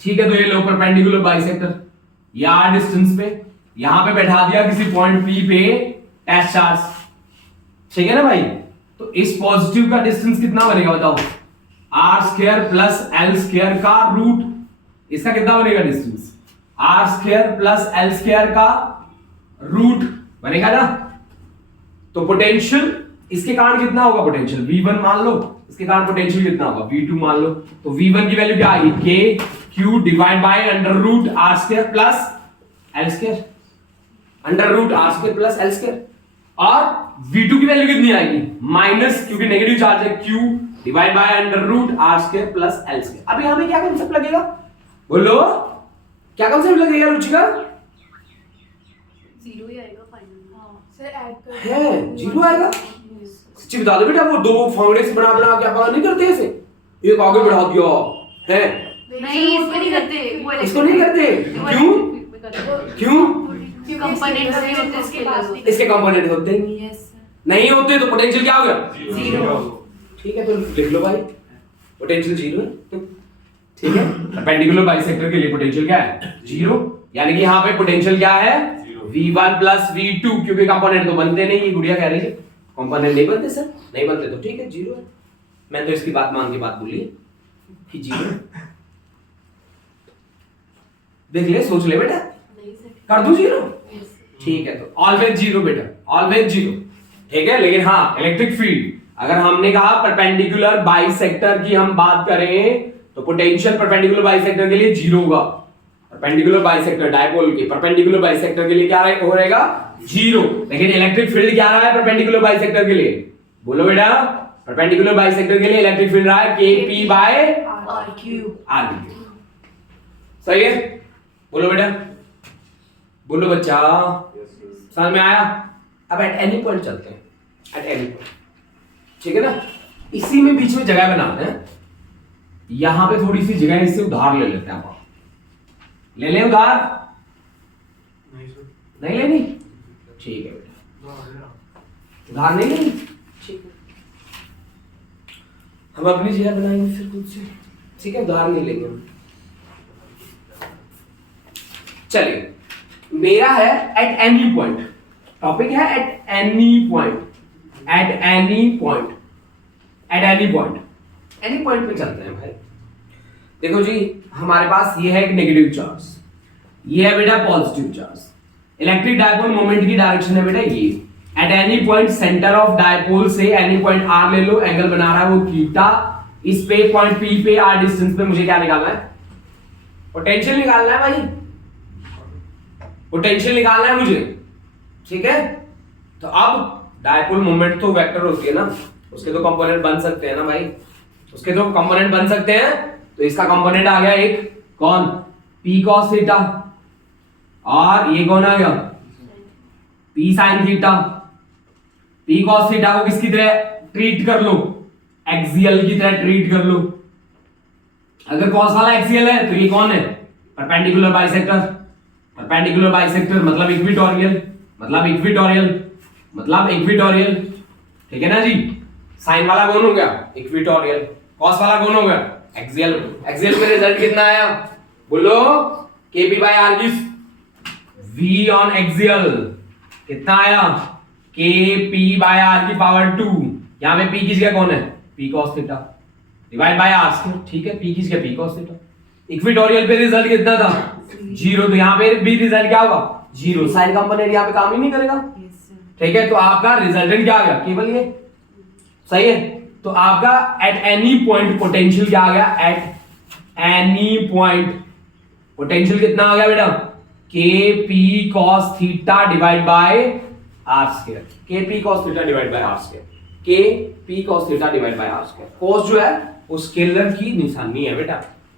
ठीक है, तो ये लो परपेंडिकुलर बाइसेक्टर, यार डिस्टेंस पे यहां पे बैठा दिया किसी पॉइंट पी पे टेस्ट चार्ज, ठीक है ना भाई। तो इस पॉजिटिव का डिस्टेंस कितना बनेगा बताओ? R square plus L square का रूट, इसका कितना बनेगा distance? R square plus L square का रूट बनेगा ना। तो पोटेंशियल इसके कारण कितना होगा? पोटेंशियल V1 मान लो, इसके कारण पोटेंशियल कितना होगा? V2 मान लो। तो V1 की वैल्यू क्या आएगी? K Q divide by under root R square plus L square, under root R square plus L square. और V2 की वैल्यू कितनी आएगी? माइनस, क्योंकि नेगेटिव चार्ज है, Q divide by under root R square plus L square. अब यहां में क्या कांसेप्ट लगेगा? बोलो क्या कांसेप्ट लगेगा रुचिका? जीरो ही आएगा फाइनल। हाँ सर, ऐड कर है जीरो आएगा। सच्ची बता दो बेटा, वो दो फाउंडेशन बना बना क्या नहीं करते ऐसे, एक आगे बढ़ा दिया है? नहीं, इसको नहीं करते, वो इसको नहीं करते। क्यों? क्यों? कंपोनेंट्स नहीं होते इसके पास। इसके कंपोनेंट होते ही नहीं है। नहीं होते तो पोटेंशियल क्या हो गया? जीरो। ठीक है, तो लिख लो भाई, पोटेंशियल जीरो है। ठीक है, परपेंडिकुलर बाइसेक्टर के लिए पोटेंशियल क्या है? जीरो। यानी कि यहाँ पे पोटेंशियल क्या है? V1 प्लस V2, क्योंकि कंपोनेंट तो बनते नहीं। ये गुड़िया कह रही है कंपोनेंट नहीं बनते सर, नहीं बनते तो ठीक है जीरो है। मैं तो इसकी बात मान के बात बोली कि जीरो। देख ले, सोच ले बेटा, कर दूं जीरो? ठीक है, तो ऑलवेज जीरो बेटा, ऑलवेज जीरो। ठीक है, लेकिन हाँ इलेक्ट्रिक फील्ड अगर हमने कहा परपेंडिकुलर बाइसेक्टर की हम बात करें तो पोटेंशियल परपेंडिकुलर बाइसेक्टर के लिए जीरो होगा। परपेंडिकुलर बाइसेक्टर डायपोल के परपेंडिकुलर बाइसेक्टर के लिए क्या हो रहेगा? जीरो। लेकिन इलेक्ट्रिक फील्ड क्या रहा है परपेंडिकुलर बाइसेक्टर के लिए? बोलो बेटा, परपेंडिकुलर बाइसेक्टर के लिए इलेक्ट्रिक फील्ड रहा है Kp बाय आर क्यूब। सही है? बोलो बेटा, बोलो बच्चा, समझ में आया? अब एट एनी पॉइंट चलते हैं, एट एनी पॉइंट, ठीक है ना। इसी में बीच में जगह बनाते हैं, यहां पे थोड़ी सी जगह इससे उधार ले लेते हैं। आप ले लें उधार? नहीं लेनी? ठीक है बेटा, उधार नहीं लेनी, ठीक है। हम अपनी जगह बनाएंगे फिर खुद से, ठीक है, उधार नहीं लेंगे हम। चलिए, मेरा है एट एनी पॉइंट, टॉपिक है eight any point, at any point, at any point, any point पे चलते हैं भाई। देखो जी, हमारे पास ये है एक नेगेटिव चार्ज, ये है बेटा positive charge. Electric dipole moment की डायरेक्शन है बेटा ये। Eight any point centre of dipole से एनी पॉइंट आर ले लो, एंगल बना रहा है वो थीटा। इस पे पॉइंट पी पे आर डिस्टेंस पे मुझे क्या निकालना है? पोटेंशियल निकालना है भाई, पोटेंशियल निकालना है मुझे, ठीक है। तो अब डायपोल मोमेंट तो वेक्टर होती है ना, उसके तो कंपोनेंट बन सकते हैं ना भाई, उसके तो कंपोनेंट बन सकते हैं। तो इसका कंपोनेंट आ गया एक, कौन? P cos थीटा, और ये कौन आ गया? P sin theta. P cos theta को किसकी तरह ट्रीट कर लो? एक्सियल की तरह ट्रीट कर लो। अगर cos वाला एक्सियल है तो ये कौन है? Perpendicular bisector. परपेंडिकुलर बाइसेक्टर मतलब इक्वेटोरियल, मतलब इक्वेटोरियल, मतलब इक्वेटोरियल, ठीक है ना जी। साइन वाला कौन हो गया? इक्वेटोरियल। कॉस वाला कौन हो गया? एक्सियल। एक्सियल में रिजल्ट कितना आया? बोलो, Kp बाय आर किस? V ऑन एक्सियल कितना आया? के पी बाय आर की पावर 2, यहाँ पे पी किसका कौन है, P cos theta divide by are square, ठीक है, पी किसका पी कॉस थीटा। इक्वेटोरियल पे रिजल्ट कितना था 0, तो यहाँ पे भी रिजल्ट क्या होगा 0, साइन कंपोनेंट यहाँ पे काम ही नहीं करेगा, ठीक है। तो आपका रिजल्टेंट क्या आ गया, केवल ये, सही है। तो आपका एट एनी पॉइंट पोटेंशियल क्या आ गया, एट एनी पॉइंट पोटेंशियल कितना आ गया बेटा, k P cos theta divide by are square, k P cos theta divide by are square, k P cos theta divide by are square. Cos जो है वो स्केलर की निशानी है बेटा,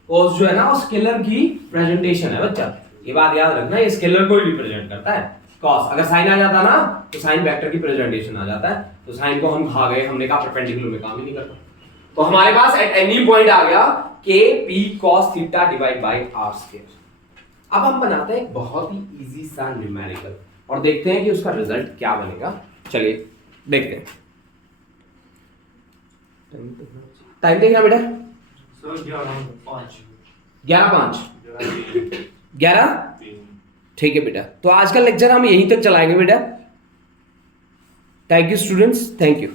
कॉस जो है ना वो स्केलर की प्रेजेंटेशन है बच्चा, ये बात याद रखना, ये स्केलर को ही रिप्रेजेंट करता है कॉस। अगर साइन आ जाता ना तो साइन वेक्टर की प्रेजेंटेशन आ जाता है, तो साइन को हम खा गए, हमने कहा परपेंडिकुलर में काम ही नहीं करता। तो हमारे पास एट एनी पॉइंट आ गया K P cos theta divide by are square. अब हम बनाते हैं एक बहुत ही इजी सा न्यूमेरिकल और देखते हैं कि उसका रिजल्ट क्या बनेगा। चलिए देखते हैं। टाइम देखना बेटा, 11:05 ठीक है बेटा। तो आज का लेक्चर हम यहीं तक चलाएंगे बेटा। Thank you students, thank you.